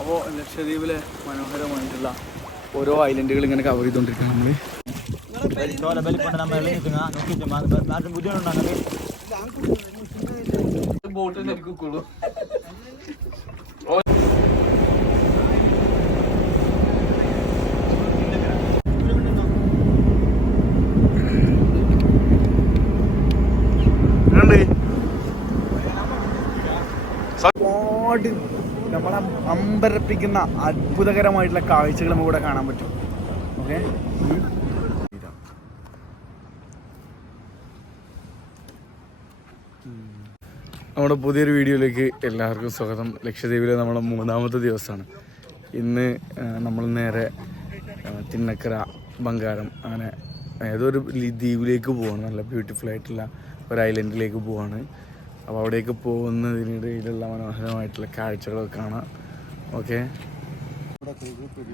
അപ്പോൾ ലക്ഷദ്വീപിലെ മനോഹരമായിട്ടുള്ള ഓരോ ഐലൻഡുകൾ ഇങ്ങനെ കവർ ചെയ്തുകൊണ്ടിരിക്കുകയാണ് നമ്മൾ ബോട്ടിൽ നിൽക്കുള്ളൂ. നമ്മളെ അമ്പരപ്പിക്കുന്ന അത്ഭുതകരമായിട്ടുള്ള കാഴ്ചകൾ നമുക്ക് ഇവിടെ കാണാൻ പറ്റും. ഓക്കെ, നമ്മുടെ പുതിയൊരു വീഡിയോയിലേക്ക് എല്ലാവർക്കും സ്വാഗതം. ലക്ഷദ്വീപിലെ നമ്മളെ 3ാമത്തെ ദിവസമാണ് ഇന്ന്. നമ്മൾ നേരെ തിന്നക്കര, ബംഗാരം, അങ്ങനെ ഏതൊരു ദ്വീപിലേക്ക് പോവാണ്. നല്ല ബ്യൂട്ടിഫുൾ ആയിട്ടുള്ള ഒരു ഐലൻഡിലേക്ക് പോവാണ്. അപ്പോൾ അവിടേക്ക് പോകുന്നതിനിടയിലുള്ള മനോഹരമായിട്ടുള്ള കാഴ്ചകളൊക്കെ കാണാം. ഓക്കെ,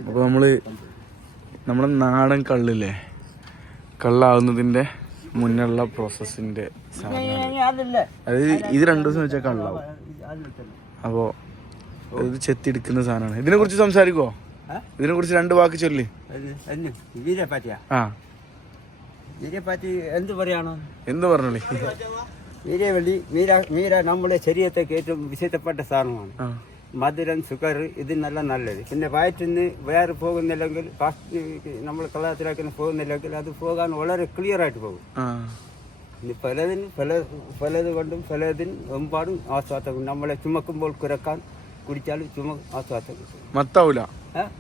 അപ്പോൾ നമ്മളെ നാടൻ കള്ളില്ലേ, കള്ളാവുന്നതിൻ്റെ മുന്നുള്ള പ്രോസസ്സിൻ്റെ സാധനമാണ്. അതായത് ഇത് 2 ദിവസം വെച്ചാൽ കള്ളാവും. അപ്പോൾ ഇത് ചെത്തിയെടുക്കുന്ന സാധനമാണ്. ഇതിനെക്കുറിച്ച് സംസാരിക്കുമോ? ഇതിനെക്കുറിച്ച് 2 വാക്ക് ചൊല്ലി. എന്ത് പറഞ്ഞോളി. മീര നമ്മുടെ ശരീരത്തേക്ക് ഏറ്റവും വിശേഷപ്പെട്ട സാധനമാണ്. മധുരം, സുഗർ ഇതിനെല്ലാം നല്ലത്. പിന്നെ വയറ്റിന്ന് വേറെ പോകുന്നില്ലെങ്കിൽ, നമ്മൾ കള്ളത്തിലാക്കുന്ന പോകുന്നില്ലെങ്കിൽ അത് പോകാൻ വളരെ ക്ലിയർ ആയിട്ട് പോകും. ഇനി പലത് കൊണ്ടും പലതിന് എമ്പാടും ആസ്വാദം. നമ്മളെ ചുമക്കുമ്പോൾ കുരക്കാൻ കുടിച്ചാലും ആസ്വാദം കിട്ടും.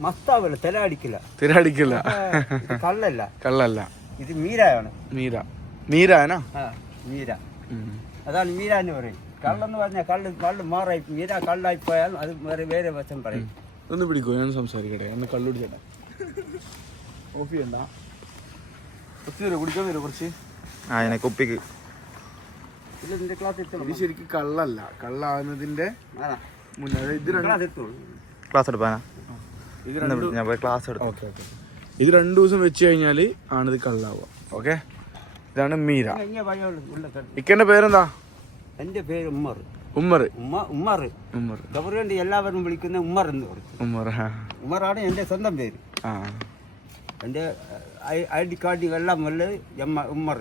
മസ്താവില്ല, തിരടിക്കില്ല. കള്ളല്ല, ഇത് മീരയാണ്. മീര. അതാണ് മീര എന്ന് പറയും. കള്ളെന്ന് പറഞ്ഞാൽ കള്ള് മാറായി, മീര കള്ളായി പോയാൽ അത് വേറെ വശം പറയും. ഒന്ന് പിടിക്കോ, ഞാൻ സംസാരിക്കട്ടെ. എന്നെ കള്ളുടിച്ചേട്ടാ. ഓഫ് ചെയ്യണ്ട. കുടിക്കാൻ തരുമോ കുറച്ച്? കുപ്പിക്ക് ഇത് ശരിക്കും കള്ളല്ല. കള്ളാവുന്നതിന്റെ മുന്നേ ഇത് 2 ദിവസം വെച്ച് കഴിഞ്ഞാൽ ആണിത് കള്ളാവുക. ഓക്കെ, ഇതാണ് മീര. ഇക്കന്റെ പേരെന്താ? എന്റെ പേര് ഉമ്മർ. വേണ്ടി എല്ലാവരും വിളിക്കുന്ന ഉമ്മർ എന്ന് പറയും. ഉമ്മറാണ് എന്റെ സ്വന്തം പേര്. എന്റെ ID കാർഡ് എല്ലാം ഉള്ളത് ഉമ്മർ,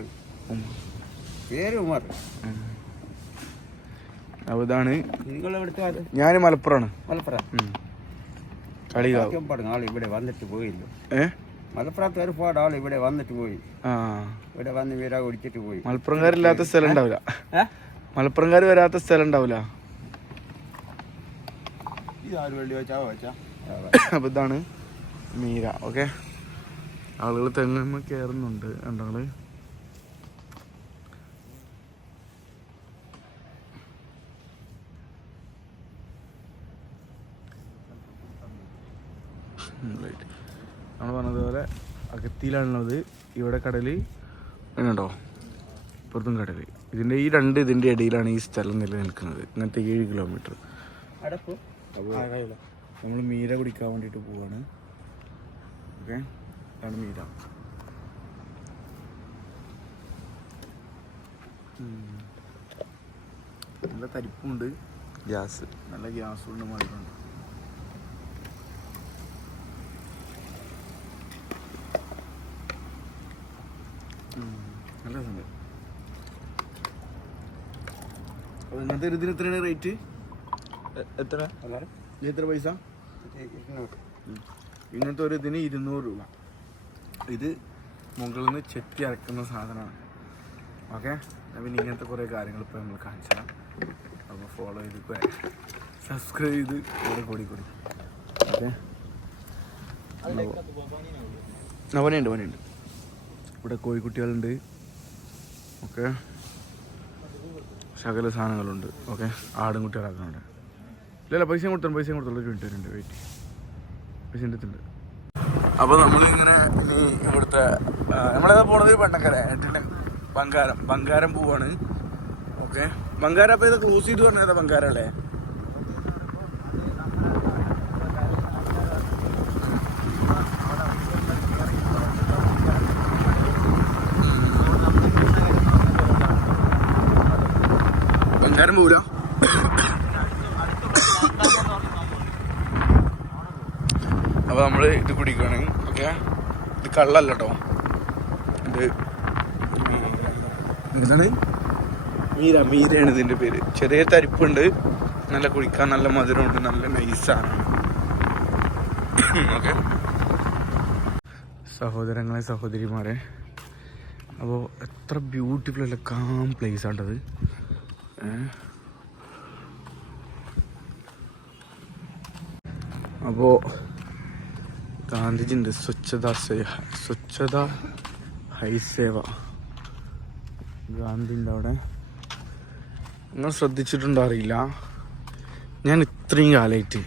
പേര് ഉമ്മർ. ഇതാണ്. നിങ്ങളെവിടുത്തെ? ഞാൻ മലപ്പുറമാണ്. ആൾ ഇവിടെ വന്നിട്ട് പോയില്ലോ. മലപ്പുറത്ത് ഒരുപാട് ആൾ ഇവിടെ വന്നിട്ട് പോയി. ഇവിടെ വന്ന് മീര കുടിച്ചിട്ട് പോയി. മലപ്പുറംകാരില്ലാത്ത സ്ഥലം ഉണ്ടാവില്ല. മലപ്പുറംകാർ വരാത്ത സ്ഥലം ഉണ്ടാവില്ല. അപ്പൊ ഇതാണ് മീര. ഓക്കെ, ആളുകൾ തെങ്ങുമ്മ കയറുന്നുണ്ട്. കണ്ടാള് നമ്മൾ പറഞ്ഞതുപോലെ അകത്തിയിലാണുള്ളത്. ഇവിടെ കടല് ഉണ്ടോ, ഇപ്പുറത്തും കടല്. ഇതിൻ്റെ ഈ 2 ഇതിൻ്റെ ഇടയിലാണ് ഈ സ്ഥലം നിലനിൽക്കുന്നത്. ഇങ്ങനത്തെ 7 കിലോമീറ്റർ. അപ്പോൾ നമ്മൾ മീര കുടിക്കാൻ വേണ്ടിയിട്ട് പോവാണ്. ഓക്കെ, ഇതാണ് മീര. നല്ല തരിപ്പുണ്ട്, നല്ല ഗ്യാസും ഉണ്ട്, മധുരമുണ്ട്. നല്ല സമയം. അപ്പോൾ ഇന്നത്തെ ഇതിന് എത്രയാണ് റേറ്റ്? എത്ര പൈസ? ഇങ്ങനത്തെ ഒരു ഇതിന് 200 രൂപ. ഇത് മുകളിൽ നിന്ന് ചെത്തി അരക്കുന്ന സാധനമാണ്. ഓക്കെ, പിന്നെ ഇങ്ങനത്തെ കുറേ കാര്യങ്ങൾ ഇപ്പോൾ നമ്മൾ കാണിച്ചു തരാം. അപ്പോൾ ഫോളോ ചെയ്ത് സബ്സ്ക്രൈബ് ചെയ്ത് കൂടി. ഓക്കെ, പണിയുണ്ട്. ഇവിടെ കോഴിക്കുട്ടികളുണ്ട്. ഓക്കെ, സകല സാധനങ്ങളുണ്ട്. ഓക്കെ, ആടും കുട്ടികളാക്കുന്നുണ്ട്. ഇല്ല, പൈസ കൊടുത്തോളൂ. ഒരു മിനിറ്റ് വെയിറ്റ്. പൈസ ഉണ്ട്. അപ്പോൾ നമ്മളിങ്ങനെ ഇനി ഇവിടുത്തെ നമ്മളേതാ പോണത്? പെണ്ണക്കര, ബംഗാരം പോവാണ്. ഓക്കെ, ബംഗാരം. അപ്പോൾ ഇത് ക്ലോസ് ചെയ്ത് പറഞ്ഞതാ ബംഗാരം അല്ലേ? ബംഗാരം പോവില്ല. അപ്പോൾ നമ്മൾ ഇത് കുടിക്കുകയാണ്. ഓക്കെ, ഇത് കള്ളല്ല കേട്ടോ, ഇത് എന്താണ് മീരയാണ് ഇതിൻ്റെ പേര്. ചെറിയ തരിപ്പുണ്ട്, നല്ല കുടിക്കാൻ നല്ല മധുരമുണ്ട്, നല്ല നൈസാണ്. ഓക്കെ സഹോദരങ്ങളെ സഹോദരിമാരെ, അപ്പോൾ എത്ര ബ്യൂട്ടിഫുൾ അല്ല, കാം പ്ലേസ് ആണ്ടത്. അപ്പോൾ ഗാന്ധിജിൻ്റെ സ്വച്ഛത ഹൈ സേവ ഗാന്ധിൻ്റെ അവിടെ. നിങ്ങൾ ശ്രദ്ധിച്ചിട്ടുണ്ടോ അറിയില്ല, ഞാൻ ഇത്രയും കാലമായിട്ട്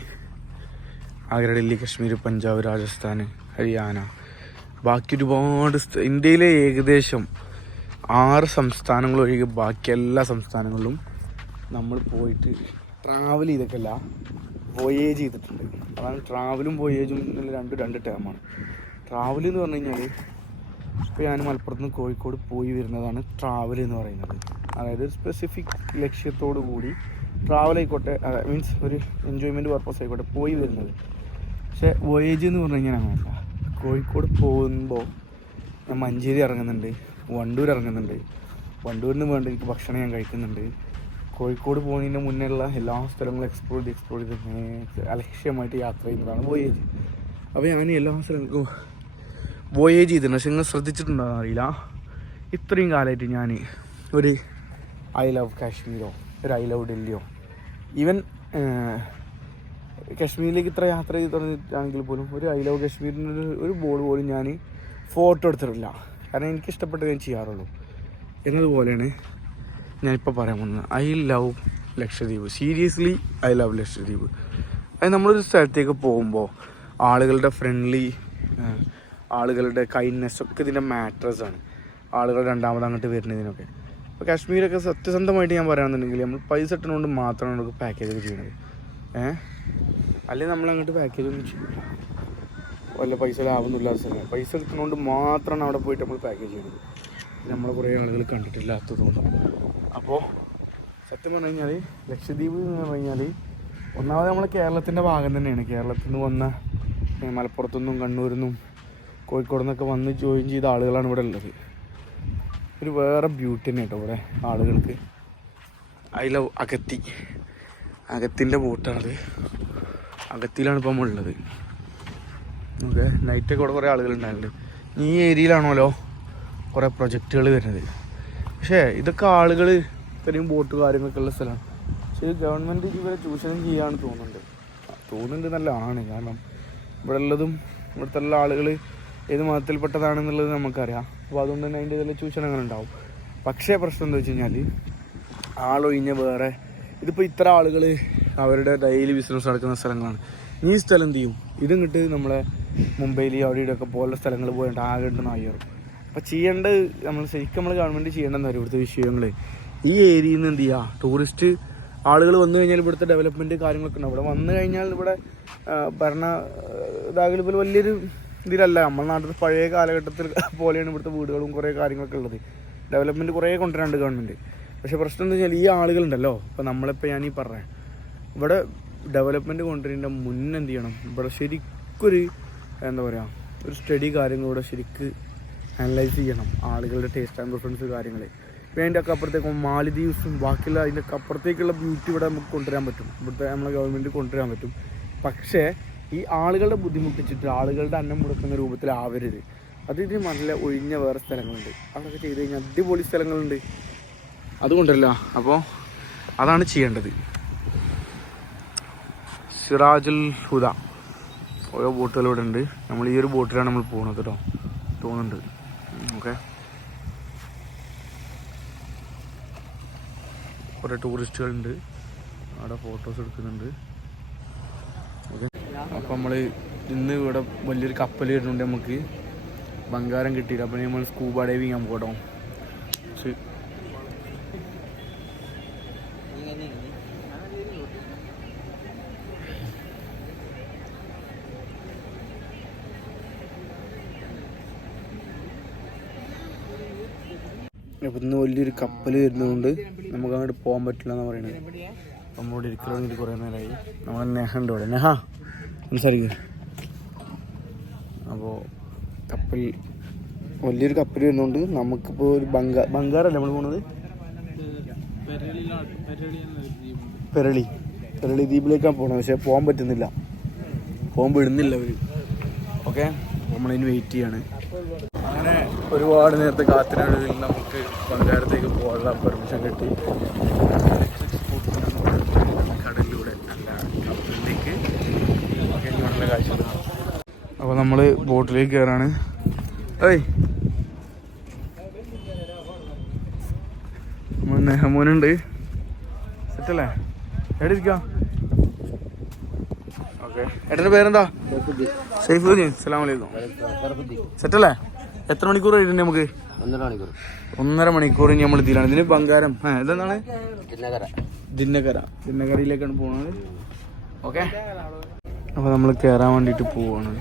ആഗ്ര, ഡൽഹി, കശ്മീർ, പഞ്ചാബ്, രാജസ്ഥാൻ, ഹരിയാന, ബാക്കി ഒരുപാട് ഇന്ത്യയിലെ ഏകദേശം 6 സംസ്ഥാനങ്ങൾ ഒഴികെ ബാക്കി എല്ലാ സംസ്ഥാനങ്ങളിലും നമ്മൾ പോയിട്ട് ട്രാവൽ ചെയ്തിട്ടല്ല, വോയേജ് ചെയ്തിട്ടുണ്ട്. അതാണ് ട്രാവലും വോയേജും രണ്ട് ടേമാണ്. ട്രാവൽ എന്ന് പറഞ്ഞു കഴിഞ്ഞാൽ ഇപ്പോൾ ഞാൻ മലപ്പുറത്ത് നിന്ന് കോഴിക്കോട് പോയി വരുന്നതാണ് ട്രാവൽ എന്ന് പറയുന്നത്. അതായത് ഒരു സ്പെസിഫിക് ലക്ഷ്യത്തോടു കൂടി ട്രാവൽ ആയിക്കോട്ടെ, മീൻസ് ഒരു എൻജോയ്മെൻറ്റ് പർപ്പസ് ആയിക്കോട്ടെ പോയി വരുന്നത്. പക്ഷേ വോയേജ് എന്ന് പറഞ്ഞു കഴിഞ്ഞാൽ അങ്ങനെയല്ല. കോഴിക്കോട് പോകുമ്പോൾ ഞാൻ മഞ്ചേരി ഇറങ്ങുന്നുണ്ട്, വണ്ടൂർ ഇറങ്ങുന്നുണ്ട്, വണ്ടൂരിൽ നിന്ന് വേണ്ട എനിക്ക് ഭക്ഷണം ഞാൻ കഴിക്കുന്നുണ്ട്. കോഴിക്കോട് പോകുന്നതിൻ്റെ മുന്നേ ഉള്ള എല്ലാ സ്ഥലങ്ങളും എക്സ്പ്ലോർ ചെയ്ത് അലക്ഷ്യമായിട്ട് യാത്ര ചെയ്യുന്നതാണ് വോയേജ്. അപ്പോൾ ഞാൻ എല്ലാ സ്ഥലങ്ങൾക്കും വോയേജ് ചെയ്തിട്ടുണ്ട്. പക്ഷെ നിങ്ങൾ ശ്രദ്ധിച്ചിട്ടുണ്ടോ എന്നറിയില്ല, ഇത്രയും കാലമായിട്ട് ഞാൻ ഒരു ഐ ലവ് കാശ്മീരോ ഒരു ഐ ലവ് ഡൽഹിയോ ഈവൻ കശ്മീരിലേക്ക് ഇത്ര യാത്ര ചെയ്ത് തുടങ്ങിയിട്ടാണെങ്കിൽ പോലും ഒരു ഐ ലവ് കാശ്മീരിൻ്റെ ഒരു ബോർഡ് പോലും ഞാൻ ഫോട്ടോ എടുത്തിട്ടില്ല. കാരണം എനിക്കിഷ്ടപ്പെട്ടത് ഞാൻ ചെയ്യാറുള്ളൂ. എന്നതുപോലെയാണ് ഞാനിപ്പോൾ പറയാൻ പോകുന്നത്. I love Lakshadweep. Seriously I love Lakshadweep. അത് നമ്മളൊരു സ്ഥലത്തേക്ക് പോകുമ്പോൾ ആളുകളുടെ ഫ്രണ്ട്ലി, ആളുകളുടെ കൈൻഡ്നെസ് ഒക്കെ ഇതിൻ്റെ മാറ്റേഴ്സാണ്. ആളുകൾ രണ്ടാമത് അങ്ങോട്ട് വരുന്നതിനൊക്കെ. ഇപ്പോൾ കാശ്മീരൊക്കെ സത്യസന്ധമായിട്ട് ഞാൻ പറയുകയാണെന്നുണ്ടെങ്കിൽ നമ്മൾ പൈസ ഇട്ടുകൊണ്ട് മാത്രമാണ് നമുക്ക് പാക്കേജൊക്കെ ചെയ്യണത്. അല്ലെങ്കിൽ നമ്മളങ്ങോട്ട് പാക്കേജൊന്നും ചെയ്യില്ല, വല്ല പൈസ ലാഭമൊന്നുമില്ലാത്ത സ്ഥലം. പൈസ കിട്ടുന്നതുകൊണ്ട് മാത്രമാണ് അവിടെ പോയിട്ട് നമ്മൾ പാക്കേജ് ചെയ്യുന്നത്. നമ്മളെ കുറേ ആളുകൾ കണ്ടിട്ടില്ലാത്തതുകൊണ്ടും. അപ്പോൾ സത്യം പറഞ്ഞു കഴിഞ്ഞാൽ ലക്ഷദ്വീപ് എന്ന് പറഞ്ഞു കഴിഞ്ഞാൽ ഒന്നാമത് നമ്മളെ കേരളത്തിൻ്റെ ഭാഗം തന്നെയാണ്. കേരളത്തിൽ നിന്ന് വന്ന മലപ്പുറത്തുനിന്നും കണ്ണൂരിൽ നിന്നും കോഴിക്കോട് നിന്നൊക്കെ വന്ന് ജോയിൻ ചെയ്ത ആളുകളാണ് ഇവിടെ ഉള്ളത്. ഒരു വേറെ ബ്യൂട്ടി തന്നെ കേട്ടോ ഇവിടെ ആളുകൾക്ക്. I love അഗത്തിൻ്റെ ബോട്ടാണത്. അഗത്തിയിലാണ് ഇപ്പം നമ്മളുള്ളത്. ഓക്കെ, നൈറ്റൊക്കെ ഇവിടെ കുറേ ആളുകളുണ്ടായിട്ടുണ്ട്. ഈ ഏരിയയിലാണല്ലോ കുറേ പ്രൊജക്റ്റുകൾ വരുന്നത്. പക്ഷേ ഇതൊക്കെ ആളുകൾ ഇത്രയും ബോട്ട് കാര്യങ്ങളൊക്കെ ഉള്ള സ്ഥലമാണ്. പക്ഷേ ഇത് ഗവൺമെൻറ് ഇവരെ ചൂഷണം ചെയ്യാന്ന് തോന്നുന്നുണ്ട് നല്ലതാണ്. കാരണം ഇവിടെ ഉള്ളതും ഇവിടുത്തെ ഉള്ള ആളുകൾ ഏത് മതത്തിൽപ്പെട്ടതാണെന്നുള്ളത് നമുക്കറിയാം. അപ്പോൾ അതുകൊണ്ട് തന്നെ അതിൻ്റെ ഇതിൽ ചൂഷണങ്ങളുണ്ടാവും. പക്ഷേ പ്രശ്നം എന്താ വെച്ച് കഴിഞ്ഞാൽ ആളൊഴിഞ്ഞ വേറെ ഇതിപ്പോൾ ഇത്ര ആളുകൾ അവരുടെ ഡെയിലി ബിസിനസ് നടക്കുന്ന സ്ഥലങ്ങളാണ്. ഈ സ്ഥലം എന്ത് ചെയ്യും, ഇതും കിട്ട് നമ്മളെ മുംബൈയിൽ അവിടെ ഇവിടെയൊക്കെ പോലുള്ള സ്ഥലങ്ങൾ പോയിട്ട് ആകെ ഉണ്ട് നായറും. അപ്പോൾ ചെയ്യേണ്ടത് ശരിക്കും നമ്മൾ ഗവൺമെൻറ് ചെയ്യേണ്ടതെന്ന് പറയും ഇവിടുത്തെ വിഷയങ്ങൾ. ഈ ഏരിയയിൽ നിന്ന് എന്ത് ചെയ്യുക, ടൂറിസ്റ്റ് ആളുകൾ വന്നു കഴിഞ്ഞാൽ ഇവിടുത്തെ ഡെവലപ്മെൻറ്റ് കാര്യങ്ങളൊക്കെ ഉണ്ട്. ഇവിടെ വന്നു കഴിഞ്ഞാൽ ഇവിടെ ഭരണ ഇതാകലും പോലെ വലിയൊരു ഇതിലല്ല. നമ്മുടെ നാട്ടിൽ പഴയ കാലഘട്ടത്തിൽ പോലെയാണ് ഇവിടുത്തെ വീടുകളും കുറേ കാര്യങ്ങളൊക്കെ ഉള്ളത്. ഡെവലപ്മെൻറ്റ് കുറേ കൊണ്ടുവരാണ്ട് ഗവൺമെൻറ്. പക്ഷേ പ്രശ്നം എന്താ വെച്ചാൽ ഈ ആളുകളുണ്ടല്ലോ, ഇപ്പോൾ നമ്മളിപ്പോൾ ഞാനീ പറഞ്ഞത് ഇവിടെ ഡെവലപ്മെൻറ്റ് കൊണ്ടുവരേണ്ട മുന്നേ എന്ത് ചെയ്യണം, ഇവിടെ ശരിക്കൊരു എന്താ പറയുക ഒരു സ്റ്റഡി കാര്യങ്ങളിവിടെ ശരിക്ക് അനലൈസ് ചെയ്യണം. ആളുകളുടെ ടേസ്റ്റ് ആൻഡ് പ്രിഫറൻസ് കാര്യങ്ങൾ. ഇപ്പോൾ അതിൻ്റെ ഒക്കെ അപ്പുറത്തേക്ക് മാലദ്വീപ്സും ബാക്കിയുള്ള അതിൻ്റെ ഒക്കെ അപ്പുറത്തേക്കുള്ള ബ്യൂട്ടി ഇവിടെ നമുക്ക് കൊണ്ടുവരാൻ പറ്റും. ഇവിടുത്തെ നമ്മളെ ഗവൺമെൻറ് കൊണ്ടുവരാൻ പറ്റും. പക്ഷേ ഈ ആളുകളുടെ ബുദ്ധിമുട്ടിച്ചിട്ട് ആളുകളുടെ അന്നം മുടക്കുന്ന രൂപത്തിലാവരുത്. അതിന് നല്ല ഒഴിഞ്ഞ വേറെ സ്ഥലങ്ങളുണ്ട്, അതൊക്കെ ചെയ്ത് കഴിഞ്ഞാൽ അടിപൊളി സ്ഥലങ്ങളുണ്ട്. അതുകൊണ്ടല്ല, അപ്പോൾ അതാണ് ചെയ്യേണ്ടത്. സിറാജുൽ ഹുദ ഓരോ ബോട്ടുകൾ ഇവിടെ ഉണ്ട്. നമ്മൾ ഈ ഒരു ബോട്ടിലാണ് നമ്മൾ പോകുന്നത് കേട്ടോ, തോന്നുന്നുണ്ട്. ഓക്കെ, കുറേ ടൂറിസ്റ്റുകളുണ്ട് അവിടെ ഫോട്ടോസ് എടുക്കുന്നുണ്ട്. ഓക്കെ, അപ്പോൾ നമ്മൾ ഇന്ന് ഇവിടെ വലിയൊരു കപ്പൽ വരുന്നുണ്ട്. നമുക്ക് ബംഗാരം കിട്ടിയില്ല. അപ്പോൾ നമ്മൾ സ്കൂബ ഡൈവിങ് ചെയ്യാൻ പോകട്ടോ. അപ്പം ഇന്ന് വലിയൊരു കപ്പൽ വരുന്നതുകൊണ്ട് നമുക്ക് അങ്ങോട്ട് പോകാൻ പറ്റില്ല എന്ന് പറയുന്നത്. നമ്മളോട് ഇരിക്കണമെങ്കിൽ കുറേ നേരമായി. നമ്മളെ നെഹ ഉണ്ട് ഇവിടെ. നെഹ സംസാരിക്കുക. അപ്പോൾ കപ്പൽ വലിയൊരു കപ്പൽ വരുന്നുണ്ട്. നമുക്കിപ്പോൾ ഒരു ബംഗാറല്ലേ നമ്മൾ പോണത്? പെരളി ദ്വീപിലേക്കാണ് പോകണത്. പക്ഷേ പോകാൻ പറ്റുന്നില്ല, പോകാൻ വിടുന്നില്ല അവർ. ഓക്കെ, നമ്മളതിന് വെയിറ്റ് ചെയ്യാണ്. അങ്ങനെ ഒരുപാട് നേരത്തെ കാത്തിനൊടുവിൽ നമുക്ക് ബംഗാരത്തേക്ക് പോകാനുള്ള പെർമിഷൻ കിട്ടി. കടലിലൂടെ അല്ല കപ്പലിലേക്ക് നല്ല കാഴ്ച. അപ്പോൾ നമ്മൾ ബോട്ടിലേക്ക് കയറാണ്. ഏയ് നെഹമോനുണ്ട്. സെറ്റല്ലേ? എവിടെ ഇരിക്കാം? ഓക്കെ, ഏട്ടൻ്റെ പേരെന്താ? സൈഫുദ്ദീൻ. അസ്സലാമു അലൈക്കും. സെറ്റല്ലേ? എത്ര മണിക്കൂർ കഴിഞ്ഞിട്ടുണ്ട് നമുക്ക്? 1.5 മണിക്കൂർ ഇനി നമ്മൾ ഇതിലാണ്. ഇതിന് ബംഗാരം ഇതെന്താണ്? ദിന്നകരയിലേക്കാണ് പോകുന്നത്. ഓക്കെ, അപ്പോൾ നമ്മൾ കയറാൻ വേണ്ടിയിട്ട് പോവാണ്.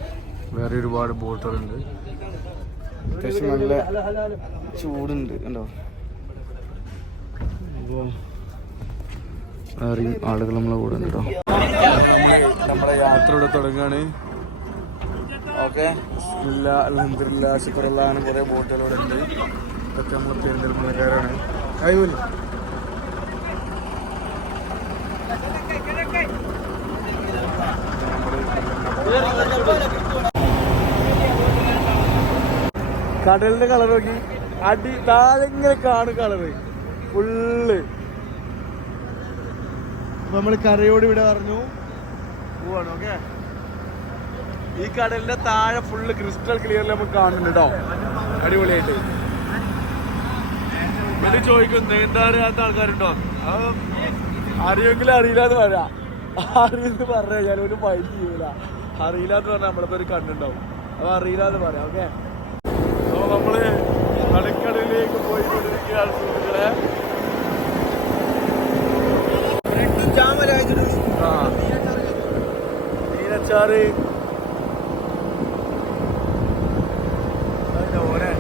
വേറെ ഒരുപാട് ബോട്ടുകളുണ്ട്. അത്യാവശ്യം നല്ല ചൂടുണ്ട് കണ്ടോ. അപ്പോൾ വേറെയും ആളുകൾ നമ്മളെ കൂടെ ഉണ്ട് കേട്ടോ. നമ്മളെ യാത്ര ഇവിടെ തുടങ്ങുകയാണ്. ഓക്കെ, അൽഹംദുലില്ലാ ശുക്റുല്ലാ അങ്ങനെ കുറേ ബോട്ടുകൾ ഇവിടെ ഉണ്ട്. ഇതൊക്കെ നമ്മൾ പെരിന്തൽമണ്ണക്കാരാണ്. കഴിവില്ല കടലിന്റെ കളർ നോക്കി, അടി താഴെ ഇങ്ങനെ കാണും കളറ് ഫുള്ള്. നമ്മൾ കരയോട് ഇവിടെ പറഞ്ഞു പോവാണ്. ഓക്കെ, ഈ കടലിന്റെ താഴെ ഫുള്ള് ക്രിസ്റ്റൽ ക്ലിയറിൽ നമുക്ക് കാണുന്നുണ്ട് കേട്ടോ. അടിപൊളിയായിട്ട്. എന്നിട്ട് ചോദിക്കും നീന്താറിയാത്ത ആൾക്കാരുണ്ടോ? അറിയെങ്കിലും അറിയില്ലാന്ന് പറയാം. അറിയെന്ന് പറഞ്ഞു കഴിഞ്ഞാൽ ഒരു മൈൻഡ് ചെയ്യൂല. അറിയില്ലാന്ന് പറഞ്ഞാൽ നമ്മളിപ്പോ ഒരു കണ്ണുണ്ടാവും. അപ്പൊ അറിയില്ലാന്ന് പറയാം. ഓക്കെ, അപ്പൊ നമ്മള് നടുക്കടലിലേക്ക് പോയിക്കൊണ്ടിരിക്കുകയാണ് സുഹൃത്തുക്കളെ. മീനച്ചാറ് ഓനെ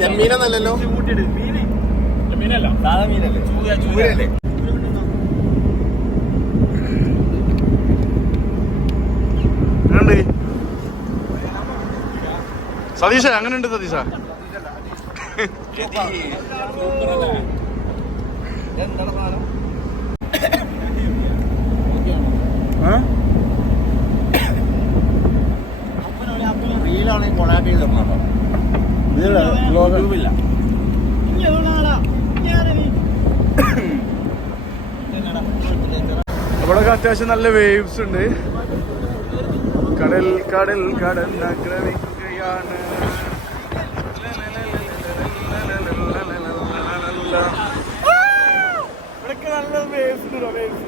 ചെമ്മീനല്ലോ. മീനല്ല, സാധാ മീനല്ലേ? ചൂരല്ലേ? സതീഷ അങ്ങനെയുണ്ട്. സതീഷ റീലാണെങ്കിൽ കൊളാബ് ചെയ്ത് തന്നോ? ില്ല. ഇവിടെ അത്യാവശ്യം നല്ല വേവ്സ് ഉണ്ട്. കടൽ കടൽ കടന്നഗ്രഹിക്കുകയാണ്. ഇവിടൊക്കെ നല്ല വേവ്സ് ഉണ്ടോ? വേവ്സ്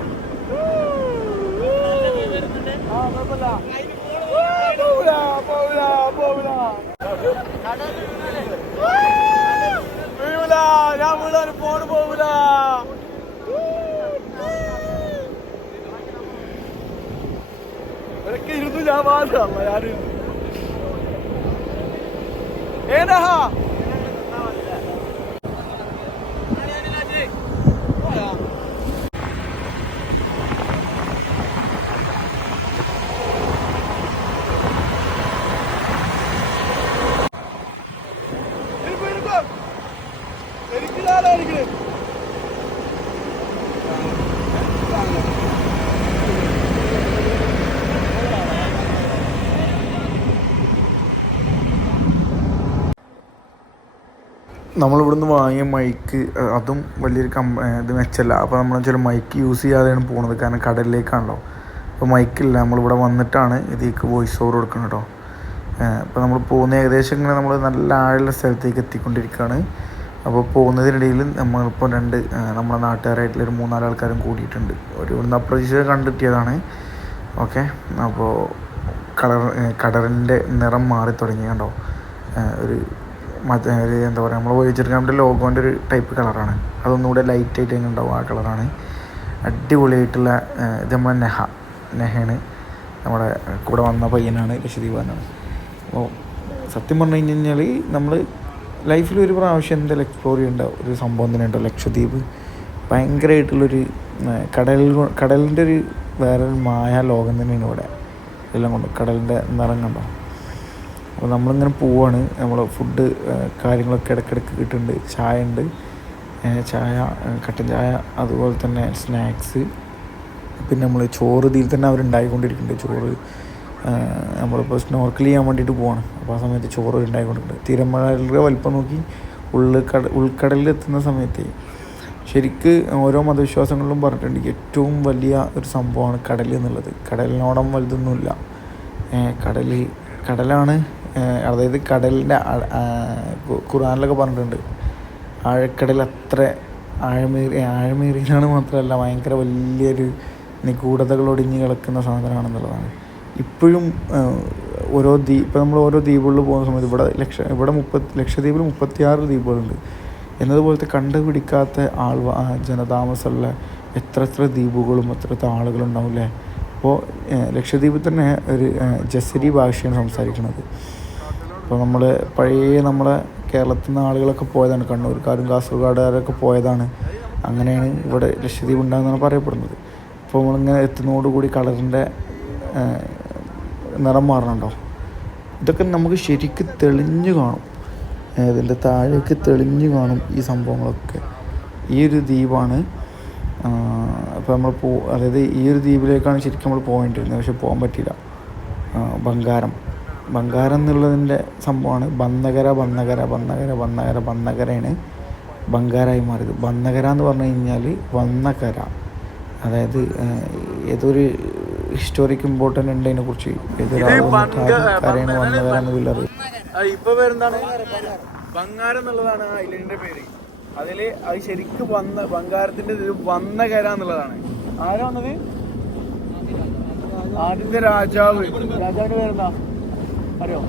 ഞാൻ വീടാൻ ഫോണ് പോവില്ല. ഇവരൊക്കെ ഇരുന്നു ഞാൻ മാത്രം ഞാനിരുന്നു. ഏനാ നമ്മളിവിടുന്ന് വാങ്ങിയ മൈക്ക് അതും വലിയൊരു ഇത് മെച്ചല്ല. അപ്പോൾ നമ്മൾ ചില മൈക്ക് യൂസ് ചെയ്യാതെയാണ് പോണത്. കാരണം കടലിലേക്കാണല്ലോ. അപ്പോൾ മൈക്കില്ല. നമ്മളിവിടെ വന്നിട്ടാണ് ഇതിലേക്ക് വോയിസ് ഓവർ കൊടുക്കുന്നത് കേട്ടോ. അപ്പോൾ നമ്മൾ പോകുന്ന ഏകദേശം ഇങ്ങനെ നമ്മൾ നല്ല ആഴമുള്ള സ്ഥലത്തേക്ക് എത്തിക്കൊണ്ടിരിക്കുകയാണ്. അപ്പോൾ പോകുന്നതിനിടയിൽ നമ്മളിപ്പോൾ നമ്മളെ നാട്ടുകാരായിട്ടുള്ളൊരു 3-4 ആൾക്കാരും കൂടിയിട്ടുണ്ട്. ഒരു ഇവിടുന്ന് അപ്രതീക്ഷിച്ച് കണ്ടെത്തിയതാണ്. ഓക്കെ, അപ്പോൾ കടലിൻ്റെ നിറം മാറി തുടങ്ങി കണ്ടോ. ഒരു എന്താ പറയുക, നമ്മൾ വോയേജർ ലോഗോൻ്റെ ഒരു ടൈപ്പ് കളറാണ്. അതൊന്നുകൂടെ ലൈറ്റായിട്ട് എങ്ങനെ ഉണ്ടാവും ആ കളറാണ്. അടിപൊളിയായിട്ടുള്ള ഇത് നമ്മളെ നെഹയാണ്, നമ്മുടെ കൂടെ വന്ന പയ്യനാണ്, ലക്ഷദ്വീപാനാണ്. അപ്പോൾ സത്യം പറഞ്ഞു കഴിഞ്ഞാൽ നമ്മൾ ലൈഫിൽ ഒരു പ്രാവശ്യം എന്തായാലും എക്സ്പ്ലോർ ചെയ്യേണ്ട ഒരു സംഭവം തന്നെ ഉണ്ടോ ലക്ഷദ്വീപ്. ഭയങ്കരമായിട്ടുള്ളൊരു കടലിൻ്റെ ഒരു വേറൊരു ലോകം തന്നെയാണ് ഇവിടെ എല്ലാം കൊണ്ട്. കടലിൻ്റെ നിറം കണ്ടോ. അപ്പോൾ നമ്മളിങ്ങനെ പോവാണ്. നമ്മൾ ഫുഡ് കാര്യങ്ങളൊക്കെ ഇടയ്ക്കിടയ്ക്ക് കിട്ടുന്നുണ്ട്. ചായ ഉണ്ട്, കട്ടൻ ചായ, അതുപോലെ തന്നെ സ്നാക്സ്. പിന്നെ നമ്മൾ ചോറ് ഇതിൽ തന്നെ അവരുണ്ടായിക്കൊണ്ടിരിക്കുന്നുണ്ട്. ചോറ് നമ്മളിപ്പോൾ സ്നോർക്കൽ ചെയ്യാൻ വേണ്ടിയിട്ട് പോവാണ്. അപ്പോൾ ആ സമയത്ത് ചോറ് ഉണ്ടായിക്കൊണ്ടിരിക്കുന്നുണ്ട്. തിരമഴയുടെ വലിപ്പം നോക്കി ഉൾക്കടലിലെത്തുന്ന സമയത്ത് ശരിക്ക് ഓരോ മതവിശ്വാസങ്ങളിലും പറഞ്ഞിട്ടുണ്ട് ഏറ്റവും വലിയ ഒരു സംഭവമാണ് കടൽ എന്നുള്ളത്. കടലിനോളം വലുതൊന്നുമില്ല. കടലാണ്, അതായത് കടലിൻ്റെ ഖുർആനിലൊക്കെ പറഞ്ഞിട്ടുണ്ട് ആഴക്കടൽ അത്ര ആഴമേറിയാണ് മാത്രമല്ല ഭയങ്കര വലിയൊരു നിഗൂഢതകൾ ഒടിഞ്ഞ് കിടക്കുന്ന സാധനമാണെന്നുള്ളതാണ്. ഇപ്പോഴും ഇപ്പോൾ നമ്മൾ ഓരോ ദ്വീപുകളിൽ പോകുന്ന സമയത്ത് ഇവിടെ ലക്ഷദ്വീപിൽ 36 ദ്വീപുകളുണ്ട്. എന്നതുപോലത്തെ കണ്ടുപിടിക്കാത്ത ജനതാമസമുള്ള എത്ര ദ്വീപുകളും എത്ര ആളുകളുണ്ടാവും അല്ലേ. അപ്പോൾ ലക്ഷദ്വീപിൽ തന്നെ ഒരു ജസരി ഭാഷയാണ് സംസാരിക്കുന്നത്. അപ്പോൾ നമ്മളെ കേരളത്തിൽ നിന്ന് ആളുകളൊക്കെ പോയതാണ്, കണ്ണൂർക്കാരും കാസർഗോഡുകാരൊക്കെ പോയതാണ്. അങ്ങനെയാണ് ഇവിടെ ലക്ഷദ്വീപ് ഉണ്ടാകുന്നതാണ് പറയപ്പെടുന്നത്. അപ്പോൾ നമ്മളിങ്ങനെ എത്തുന്നതോടുകൂടി കളറിൻ്റെ നിറം മാറണുണ്ടോ. ഇതൊക്കെ നമുക്ക് ശരിക്കും തെളിഞ്ഞു കാണും, ഇതിൻ്റെ താഴേക്ക് തെളിഞ്ഞു കാണും ഈ സംഭവങ്ങളൊക്കെ. ഈ ഒരു ദ്വീപാണ്. അപ്പോൾ നമ്മൾ അതായത് ഈ ഒരു ദ്വീപിലേക്കാണ് ശരിക്കും നമ്മൾ പോകേണ്ടിയിരുന്നത്, പക്ഷെ പോകാൻ പറ്റിയില്ല. ബംഗാരം എന്നുള്ളതിൻ്റെ സംഭവമാണ്. ബന്നകരയാണ് ബംഗാരായി മാറിയത്. ബന്നകര എന്ന് പറഞ്ഞു കഴിഞ്ഞാൽ വന്നകര, അതായത് ഏതൊരു ഹിസ്റ്റോറിക് ഇമ്പോർട്ടൻ്റ് ഉണ്ട് അതിനെക്കുറിച്ച്. ഏതൊരാളാണ് വന്നകര എന്ന് വില്ലറ്. ഇപ്പൊ പേരെന്താണ്? ബംഗാരം എന്നുള്ളതാണ് ആ ഐലൻഡിന്റെ പേര്. അതില് അത് ശരിക്കും ബംഗാരത്തിന്റെ വന്നകര എന്നുള്ളതാണ്. ആരാ വന്നത്? ആദ്യത്തെ രാജാവിന്റെ പേരെന്താ അറിയോ?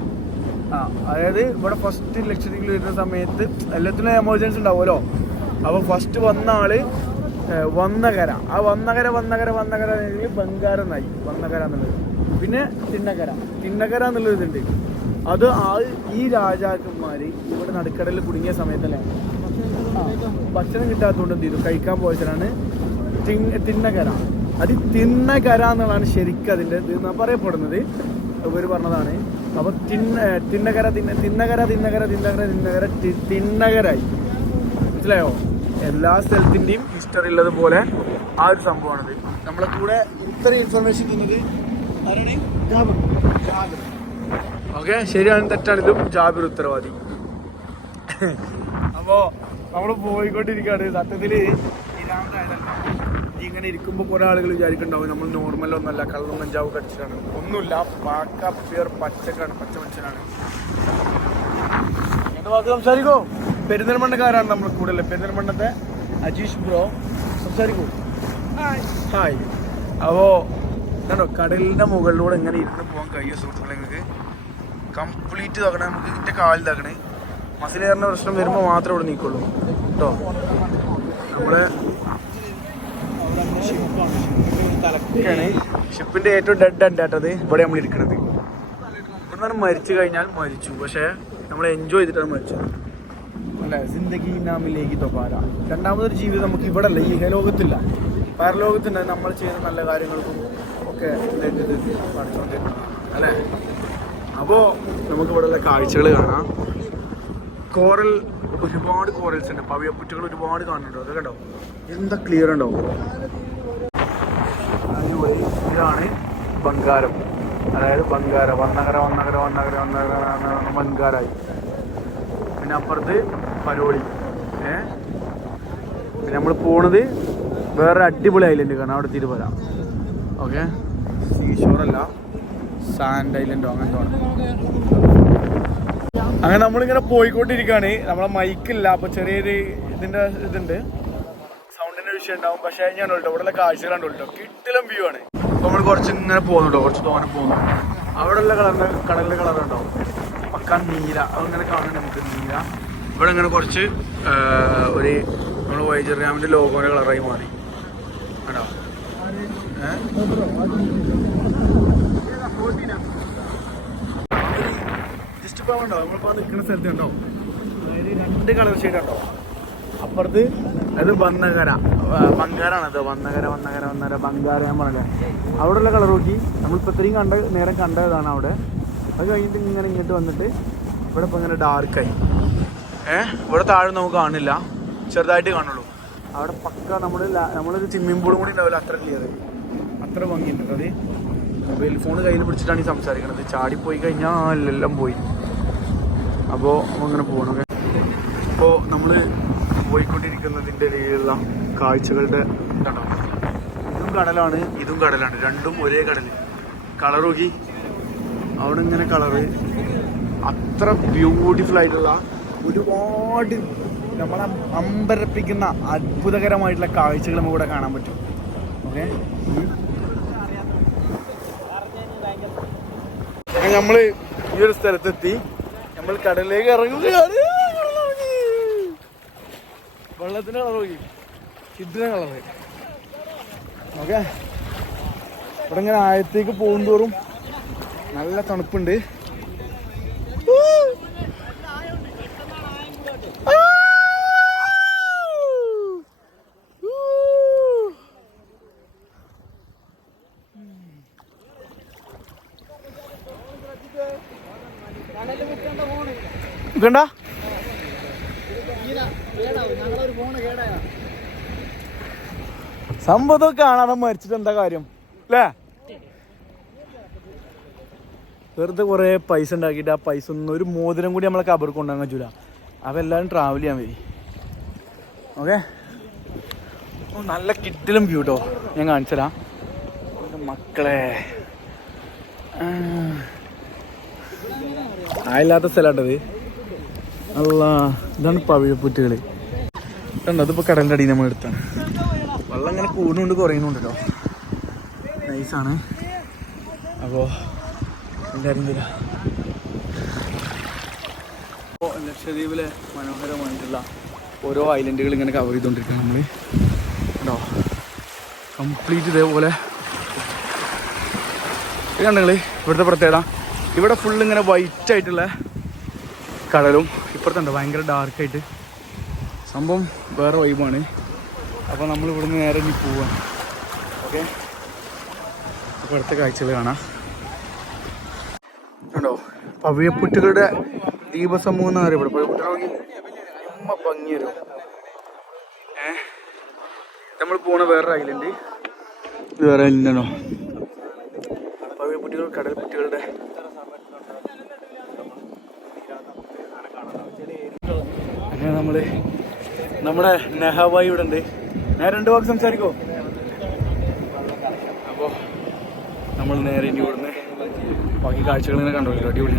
അതായത് ഇവിടെ ഫസ്റ്റ് ലക്ഷദ്വീപിൽ വരുന്ന സമയത്ത് എല്ലാത്തിനും എമർജൻസി ഉണ്ടാവുമല്ലോ. അപ്പോൾ ഫസ്റ്റ് വന്ന ആള് വന്നകര. ആ വന്നകര ബംഗാരെന്നായി വന്നകര എന്നുള്ളത്. പിന്നെ തിന്നകര എന്നുള്ളത് ഇതുണ്ട്. അത് ഈ രാജാക്കന്മാർ ഇവിടെ നടുക്കടലിൽ കുടുങ്ങിയ സമയത്തല്ലേ ഭക്ഷണം കിട്ടാത്തതുകൊണ്ട് എന്ത് ചെയ്തു, കഴിക്കാൻ പോയതിനാണ് തിന്നകര. അത് തിന്നകര എന്നുള്ളതാണ് ശരിക്കും അതിൻ്റെ ഇത് പറയപ്പെടുന്നത്. ഇവർ പറഞ്ഞതാണ്. അപ്പോൾ തിന്നകരായി. മനസ്സിലായോ? എല്ലാ സ്ഥലത്തിൻ്റെയും ഹിസ്റ്ററി ഉള്ളതുപോലെ ആ ഒരു സംഭവമാണിത്. നമ്മളെ കൂടെ ഇത്രയും ഇൻഫർമേഷൻ തന്നത് ആരാണ്? ജാബിർ. ഓക്കെ, ശരിയാണ് തെറ്റാണിതും ജാബിർ ഉത്തരവാദി. അപ്പോൾ നമ്മൾ പോയിക്കൊണ്ടിരിക്കുകയാണ്. സത്യത്തിൽ ഇതാണ്ടായതല്ല. ഇങ്ങനെ ഇരിക്കുമ്പോൾ കുറേ ആളുകൾ വിചാരിക്കുന്നുണ്ടാവും നമ്മൾ നോർമലൊന്നുമല്ല, കള്ളും കഞ്ചാവും കടിച്ചിട്ടാണ്. ഒന്നുമില്ല, പാക്ക പ്യുവർ പച്ച മനുഷ്യനാണ്. എൻ്റെ വാക്ക് സംസാരിക്കോ? പെരിന്തൽമണ്ണക്കാരാണ് നമ്മുടെ കൂടെ അല്ലേ, പെരിന്തൽമണ്ണത്തെ അജീഷ് ബ്രോ. സംസാരിക്കൂ. ഹായ്. അപ്പോൾ കണ്ടോ കടലിൻ്റെ മുകളിലൂടെ ഇങ്ങനെ ഇരുന്ന് പോകാൻ കഴിയും സുഹൃത്തുക്കളെ. നിങ്ങൾക്ക് കംപ്ലീറ്റ് ഇതാക്കണേ, നമുക്ക് ഇതിൻ്റെ കാലിൽ ഇതാക്കണേ. മസിലേറിൻ്റെ പ്രശ്നം വരുമ്പോൾ മാത്രമേ ഇവിടെ നീക്കുള്ളൂ കേട്ടോ. നമ്മള് തലക്കാണ് ഷിപ്പിൻ്റെ ഏറ്റവും ഡെഡ് അല്ലാട്ടത് ഇവിടെ നമ്മൾ ഇരിക്കണത്. ഇവിടെ മരിച്ചു കഴിഞ്ഞാൽ മരിച്ചു, പക്ഷേ നമ്മൾ എൻജോയ് ചെയ്തിട്ടാണ് മരിച്ചത് അല്ലേ. സിന്ദഗി നാമിലേക്ക് തൊപ്പാല. രണ്ടാമതൊരു ജീവിതം നമുക്ക് ഇവിടെ അല്ല, ഈ ലോകത്തില്ല, പരലോകത്തുണ്ട്. നമ്മൾ ചെയ്യുന്ന നല്ല കാര്യങ്ങൾക്കും ഒക്കെ പഠിച്ചോണ്ട് അല്ലേ. അപ്പോൾ നമുക്ക് ഇവിടെയുള്ള കാഴ്ചകൾ കാണാം. ഒരുപാട് കോറൽസ് ഉണ്ട്, പവിഴപ്പുറ്റുകൾ ഒരുപാട് കാണുന്നുണ്ടോ. അതൊക്കെ ഉണ്ടോ, എന്താ ക്ലിയർ ഉണ്ടാവും. ഇതാണ് ബംഗാരം, അതായത് വന്നകര ബംഗാരായി. പിന്നെ അപ്പുറത്ത് പരോളി. പിന്നെ നമ്മൾ പോണത് വേറെ അടിപൊളി ഐലൻഡ് കാണാം, അവിടെ തിരുവല്ല. ഓക്കെ, സീഷോറല്ല, സാൻഡ് ഐലൻഡോ അങ്ങനത്തെ വേണം. അങ്ങനെ നമ്മളിങ്ങനെ പോയിക്കൊണ്ടിരിക്കുകയാണ്. നമ്മളെ മൈക്കില്ല, അപ്പോൾ ചെറിയൊരു ഇതുണ്ട്, സൗണ്ടിൻ്റെ വിഷയം ഉണ്ടാവും. പക്ഷേ ഞാൻ കേട്ടോ ഇവിടെയുള്ള കാഴ്ചകൾ കണ്ടു കേട്ടോ, കിട്ടിലും വ്യൂ ആണ്. അപ്പോൾ നമ്മൾ കുറച്ച് ഇങ്ങനെ പോകുന്നുണ്ടോ, കുറച്ച് തോനെ പോകുന്നു. അവിടെയുള്ള കടലിൻ്റെ കളർ ഉണ്ടാവും പക്ക നീല, അതിങ്ങനെ കാണുന്നുണ്ട് നമുക്ക് നീല. ഇവിടെ ഇങ്ങനെ കുറച്ച് ഒരു നമ്മൾ വൈജർ ഡാമിൻ്റെ ലോഗോയുടെ കളറായി മാറി കേട്ടോ. ജസ്റ്റ് ഇപ്പോൾ ഉണ്ടോ നമ്മളിപ്പോൾ നിൽക്കുന്ന സ്ഥലത്ത് ഉണ്ടോ, അതായത് 2 കളർ ഷെയ്ഡ് ഉണ്ടോ. അപ്പുറത്ത് അത് ബംഗാരാണത്, വന്നകര ബംഗാര ഞാൻ പറഞ്ഞത്. അവിടെയുള്ള കളർ നോക്കി നമ്മളിപ്പോൾ ഇത്രയും നേരം കണ്ടതാണ് അവിടെ. അത് കഴിഞ്ഞിട്ട് ഇങ്ങനെ ഇങ്ങോട്ട് വന്നിട്ട് ഇവിടെ ഇപ്പോൾ ഇങ്ങനെ ഡാർക്കായി. ഇവിടെ താഴെ നമുക്ക് കാണില്ല, ചെറുതായിട്ട് കാണുള്ളൂ. അവിടെ പക്ക നമ്മളൊരു സ്വിമ്മിംഗ് പൂളും കൂടി ഉണ്ടാവില്ല, അത്ര ക്ലിയർ, അത്ര ഭംഗിയുണ്ട്. അത് മൊബൈൽ ഫോൺ കയ്യിൽ പിടിച്ചിട്ടാണ് ഈ സംസാരിക്കുന്നത്. ചാടിപ്പോയി കഴിഞ്ഞാൽ എല്ലാം പോയി. അപ്പോൾ അങ്ങനെ പോകണം. അപ്പോൾ നമ്മൾ പോയിക്കൊണ്ടിരിക്കുന്നതിൻ്റെ ഇടയിലുള്ള കാഴ്ചകളുടെ കണ്ടോ, ഇതും കടലാണ് ഇതും കടലാണ്, രണ്ടും ഒരേ കടൽ. കളർ നോക്കി അവിടെ ഇങ്ങനെ കളറ്, അത്ര ബ്യൂട്ടിഫുൾ ആയിട്ടുള്ള ഒരുപാട് നമ്മളെ അമ്പരപ്പിക്കുന്ന അത്ഭുതകരമായിട്ടുള്ള കാഴ്ചകൾ നമുക്ക് ഇവിടെ കാണാൻ പറ്റും. ഓക്കെ, നമ്മൾ ഈ ഒരു സ്ഥലത്തെത്തി. നമ്മൾ കടലിലേക്ക് ഇറങ്ങുകയാണ്. വെള്ളത്തിൻ്റെ കളർ നോക്കി, കിഡിലെ കളറ്. ഓക്കെ, ഇവിടെ ഇങ്ങനെ ആഴത്തേക്ക് പോകും തോറും നല്ല തണുപ്പുണ്ട്. കണ്ട സംഭവം കാണാതെ മരിച്ചിട്ട് എന്താ കാര്യം അല്ലേ? വെറുതെ കുറേ പൈസ ഉണ്ടാക്കിയിട്ട് ആ പൈസ ഒന്നും ഒരു മോതിരം കൂടി നമ്മളെ കബർ കൊണ്ടുപോകാൻ പറ്റൂല. അപ്പോൾ എല്ലാവരും ട്രാവൽ ചെയ്യാൻ വരും. ഓക്കെ, നല്ല കിട്ടിലും വ്യൂ കേട്ടോ, ഞാൻ കാണിച്ചതാ മക്കളെ. ആയില്ലാത്ത സ്ഥലമാട്ടത്. അല്ല, ഇതാണ് പവിഴപ്പുറ്റുകൾ കണ്ടോ. അതിപ്പോൾ കടലിൻ്റെ അടിയിൽ നമ്മൾ എടുത്താണ്. വെള്ളം ഇങ്ങനെ കൂടുന്നുണ്ട് കുറയുന്നുണ്ട് കേട്ടോ, നൈസാണ്. അപ്പോൾ എല്ലാവരും വരിക. അപ്പോൾ ലക്ഷദ്വീപിലെ മനോഹരമായിട്ടുള്ള ഓരോ ഐലൻഡുകൾ ഇങ്ങനെ കവർ ചെയ്തുകൊണ്ടിരിക്കുകയാണ് നമ്മൾ കേട്ടോ. കംപ്ലീറ്റ് ഇതേപോലെ കണ്ടെങ്കിൽ ഇവിടുത്തെ പ്രത്യേകത, ഇവിടെ ഫുള്ള് ഇങ്ങനെ വൈറ്റ് ആയിട്ടുള്ള കടലും ഇപ്പുറത്തുണ്ട് ഭയങ്കര ഡാർക്കായിട്ട്. സംഭവം വേറെ വൈബാണ്. അപ്പോൾ നമ്മൾ ഇവിടുന്ന് നേരെ ഇനി പോവാം. ഓക്കെ, അപ്പോൾ അടുത്ത കാഴ്ചകൾ കാണാം. കണ്ടോ, പവിഴപ്പുറ്റുകളുടെ ദീപസമൂഹം എന്ന് പറയും ഇവിടെ. പവിഴപ്പുറ്റുകൾ നോക്കി അമ്മ ഭംഗി വരും. നമ്മൾ പോണ വേറെ ഐലൻഡ്, ഇത് വേറെ ഐലൻഡാണോ? പവിഴപ്പുറ്റുകൾ, കടൽപ്പുറ്റുകളുടെ അങ്ങനെ നമ്മുടെ നെഹവായി ഇവിടെ ഉണ്ട്. ഞാൻ 2 വാക്ക് സംസാരിക്കോ? അപ്പോൾ നമ്മൾ നേരെ ഇനി ഇവിടുന്ന് ബാക്കി കാഴ്ചകൾ ഇങ്ങനെ കണ്ടോളൂ, അടിപൊളി.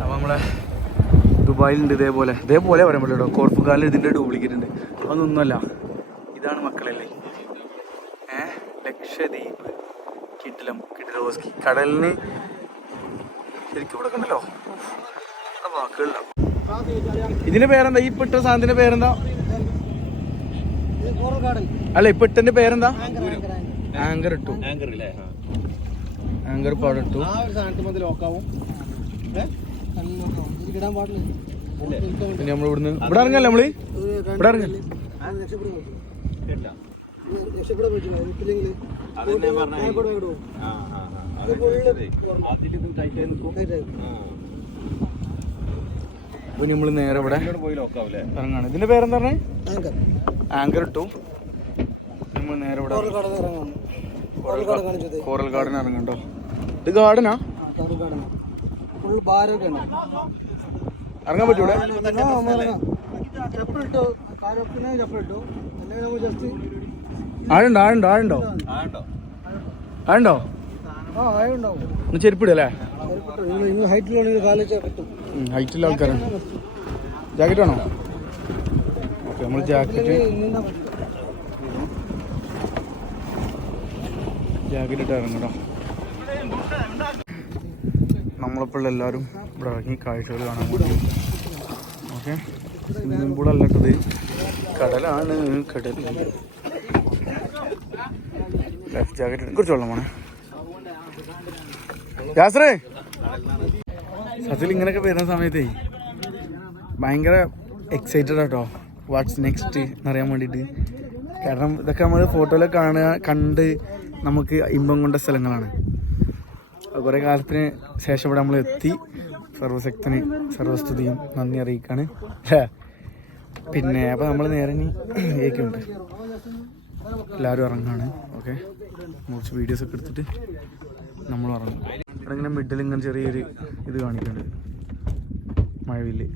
അപ്പോൾ നമ്മളെ ദുബായിലുണ്ട് ഇതേപോലെ പറയാൻ പറ്റില്ല കേട്ടോ. കോർപ്പുകാലിൽ ഇതിൻ്റെ ഡ്യൂപ്ലിക്കേറ്റ് ഉണ്ട്. അതൊന്നുമല്ല, ഇതാണ് മക്കളല്ലേ ലക്ഷദ്വീപ് കിഡിലോസ്കി കടലിന് ശരിക്കും ഇവിടെ കണ്ടല്ലോ വാക്കുകളില്ല. ഇതിന്റെ പേരെന്താ? ഈ പെട്ട സാധനത്തിന്റെ പേരെന്താ? അല്ല, ഈ പെട്ടന്റെ പേരെന്താ? ആങ്കർ ഇട്ടു. ആങ്കർ പൗഡർ ഇട്ടു. പിന്നെ നമ്മൾ ഇവിടുന്ന് ഇവിടെ ഇറങ്ങല്ലേ? നമ്മള് ഇവിടെ ഇറങ്ങല്ലേ? അപ്പൊ നമ്മള് നേരെ ഇവിടെ ഇറങ്ങാണ്. ഇതിന്റെ പേരെന്താ പറഞ്ഞേ? ആങ്കർ ഇട്ടു. നമ്മൾ നേരെ ഇവിടെ കോറൽ ഗാർഡൻ ഇറങ്ങണ്ടോ. ഇത് ഗാർഡനാ? ഇറങ്ങാൻ പറ്റൂടെ? ആഴുണ്ടോ? ഒന്ന് ചെരുപ്പിടല്ലേ? ഹൈറ്റിലുള്ള കിട്ടും. ഹൈറ്റുള്ള ആൾക്കാരാണ്. ജാക്കറ്റ് വേണോ? ഓക്കെ, നമ്മൾ ജാക്കറ്റ് ഇട്ട് ഇറങ്ങട്ടോ. നമ്മളിപ്പോൾ എല്ലാവരും ഇവിടെ ഇറങ്ങി കാഴ്ചകൾ കാണാൻ വേണ്ടി. ഓക്കെ, സ്വിമ്മിംഗ് പൂളല്ലട്ടത്, കടലാണ്. കടൽ ലൈഫ് ജാക്കറ്റ് കുറച്ച് വെള്ളം വേണേ. യാത്രേ സത്യത്തിൽ ഇങ്ങനെയൊക്കെ വരുന്ന സമയത്തേ ഭയങ്കര എക്സൈറ്റഡ് ആട്ടോ, വാട്ട്സ് നെക്സ്റ്റ് എന്നറിയാൻ വേണ്ടിയിട്ട്. കാരണം ഇതൊക്കെ നമ്മൾ ഫോട്ടോയിലൊക്കെ കണ്ട് നമുക്ക് ഇമ്പം കൊണ്ട സ്ഥലങ്ങളാണ്. കുറേ കാലത്തിന് ശേഷം ഇവിടെ നമ്മൾ എത്തി. സർവശക്തന് സർവസ്തുതിയും നന്ദി അറിയിക്കാണ്. പിന്നെ അപ്പോൾ നമ്മൾ നേരെ ഏക്കുണ്ട്, എല്ലാവരും ഇറങ്ങാണ്. ഓക്കെ, കുറച്ച് വീഡിയോസൊക്കെ എടുത്തിട്ട് നമ്മൾ ഇറങ്ങും. ഇവിടെ ഇങ്ങനെ മിഡിൽ ഇങ്ങനെ ചെറിയൊരു ഇത് കാണിക്കുന്നുണ്ട്, മഴവില്ല്.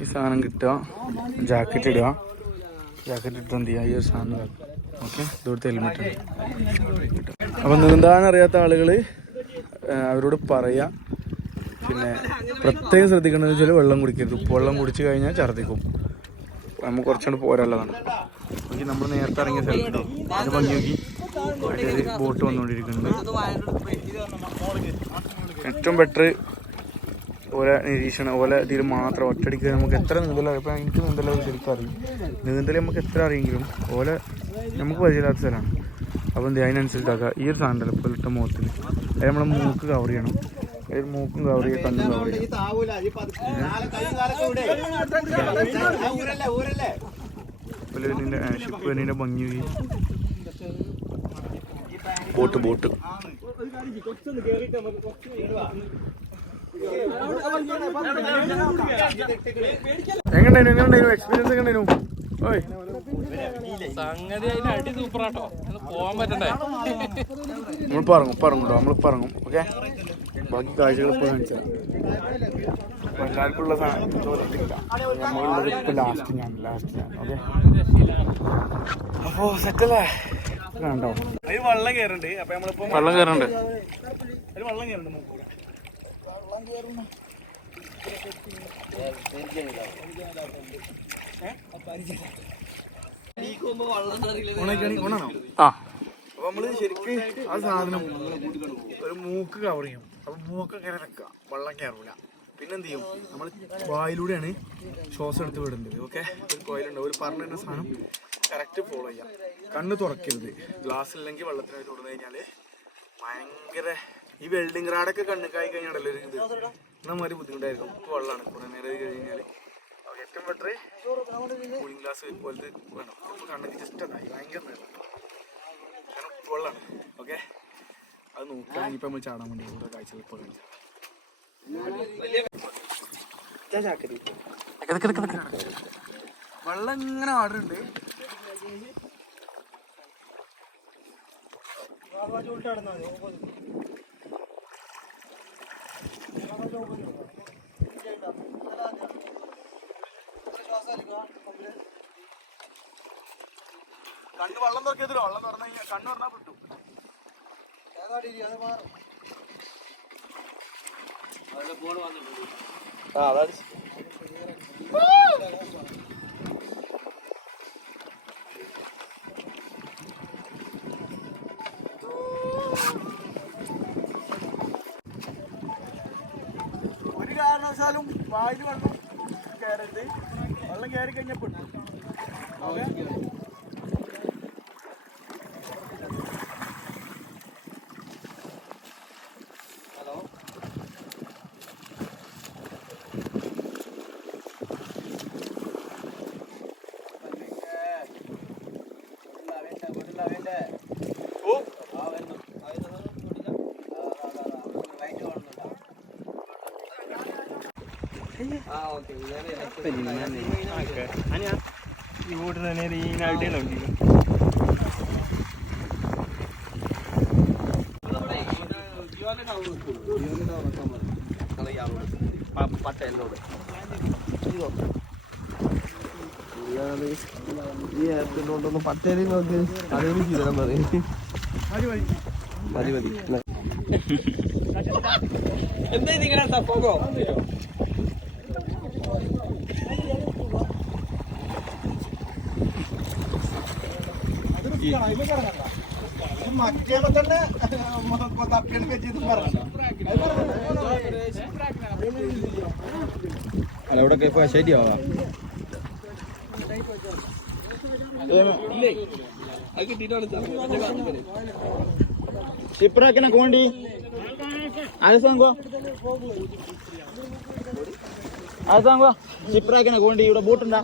ഈ സാധനം കിട്ടുക, ജാക്കറ്റ് ഇടുക, ജാക്കറ്റ് ഇട്ട് എന്ത് ചെയ്യുക, ഈ ഒരു സാധനം. ഓക്കെ, ഇതുകൊടുത്ത് ഹെൽമെറ്റ് ഉണ്ട്. അപ്പം നീന്താൻ അറിയാത്ത ആളുകൾ അവരോട് പറയാ. പിന്നെ പ്രത്യേകം ശ്രദ്ധിക്കേണ്ടതെന്ന് വെച്ചാൽ വെള്ളം കുടിക്കരുത്. ഉപ്പുവെള്ളം കുടിച്ചു കഴിഞ്ഞാൽ ഛർദ്ദിക്കും. നമുക്ക് കുറച്ചുകൂടെ പോരാനുള്ളതാണ്. നോക്കി നമ്മൾ നേരത്തെ ഇറങ്ങിയ സ്ഥലത്ത് അത് ഭംഗി നോക്കി ഒരു ബോട്ട് വന്നുകൊണ്ടിരിക്കുന്നുണ്ട്. ഏറ്റവും ബെറ്റർ ഓരോ നിരീക്ഷണം ഓരോ ഇതിൽ മാത്രം ഒറ്റടിക്ക് നമുക്ക് എത്ര നീന്തല. ഇപ്പം എനിക്ക് നീന്തല ശരിക്കും അറിയും. നീന്തൽ നമുക്ക് എത്ര അറിയെങ്കിലും ഓല നമുക്ക് പരിചയമില്ലാത്ത സ്ഥലമാണ്. അപ്പം എന്ത് അതിനനുസരിച്ചാക്കുക. ഈ ഒരു സാധനം ഉണ്ടല്ലോ ഇപ്പോൾ ഇട്ട മുഖത്തിന്, അത് നമ്മളെ മൂക്ക് കവർ ചെയ്യണം. ഒരു മൂക്കും കവർ ചെയ്യുക, കണ്ണും കവർ ചെയ്യുക. ഷിപ്പ് തന്നെ ഭംഗി ബോട്ട് എങ്ങനെയുണ്ടായിരുന്നു എക്സ്പീരിയൻസ്? എങ്ങനെയായിരുന്നു? ഓയ് നമ്മൾ പറങ്ങും. ഓക്കെ, ബാക്കി കാഴ്ചകൾ ഇപ്പോൾ കാണിച്ചാൽ എല്ലാവർക്കുള്ള നമ്മളുള്ളത് ഇപ്പോൾ ലാസ്റ്റ് ഞാൻ. ഓക്കെ, അപ്പോൾ സെറ്റല്ലേ? കണ്ടോ അതിൽ വെള്ളം കയറുന്നുണ്ട്. അപ്പം നമ്മളിപ്പോൾ വെള്ളം കയറുന്നുണ്ട്. ആ, അപ്പൊ നമ്മള് ശരിക്ക് ആ സാധനം ഒരു മൂക്ക് കവർ ചെയ്യും. അപ്പൊ മൂക്ക് ഇങ്ങനെ വെക്കുക, വെള്ളം കയറൂല. പിന്നെന്ത് ചെയ്യും, നമ്മൾ വായിലൂടെയാണ് ശ്വാസം എടുത്ത് വിടുന്നത്. ഓക്കെ, ഒരു കോയിലുണ്ട്, ഒരു പറഞ്ഞ സാധനം കറക്റ്റ് ഫോളോ ചെയ്യാം. കണ്ണ് തുറക്കരുത്. ഗ്ലാസ് ഇല്ലെങ്കിൽ വെള്ളത്തിനായിട്ട് തുടർന്നു കഴിഞ്ഞാല് ഭയങ്കര ഈ വെൽഡിങ് റാഡൊക്കെ കണ്ണുക്കായി കഴിഞ്ഞാണല്ലോ ഒരു ഇത് നമ്മൊരു ബുദ്ധിമുട്ടായിരിക്കും. ഇപ്പോൾ വെള്ളമാണ് കുറേ നേരം കഴിഞ്ഞാൽ. ഏറ്റവും ബെറ്റർ കൂളിംഗ് ഗ്ലാസ് പോലത്തെ വേണം. ഇപ്പോൾ കണ്ണൊക്കെ ജസ്റ്റ് അതായി ഭയങ്കര കാരണം വെള്ളമാണ്. ഓക്കെ, അത് നോക്കുകയാണെങ്കിൽ ഇപ്പം നമ്മൾ ചാടാൻ വേണ്ടി ഓരോ കാഴ്ചകൾ ഇപ്പോൾ കാണിച്ചാൽ വെള്ളം ഇങ്ങനെ ആടുന്നുണ്ട്. കണ്ണ് വെള്ളം തുറക്കരുതോ, വെള്ളം തുറന്നു കഴിഞ്ഞാൽ കണ്ണ് തുറന്നാൽ വിട്ടു. അതാണ് ഒരു കാരണവശാലും വായിൽ വെള്ളം കയറരുത്. വെള്ളം കയറി കഴിഞ്ഞാൽ പെട്ടു. ഈ വീട്ടിൽ നേരെ ഈ അടിയല്ലോ ൊന്ന് പത്തേരി നോക്ക് അതേലും ചെയ്താൽ പറയും മതി മതി എന്താ നിങ്ങളുടെ പോകോ അല്ല ഇവിടെ ശരിയാവാ ഷിപ്രാക്കിനെ കോണ്ടി ആരസാങ്കോ ഷിപ്രാക്കിനെ കോണ്ടി ഇവിടെ ബോട്ടുണ്ടാ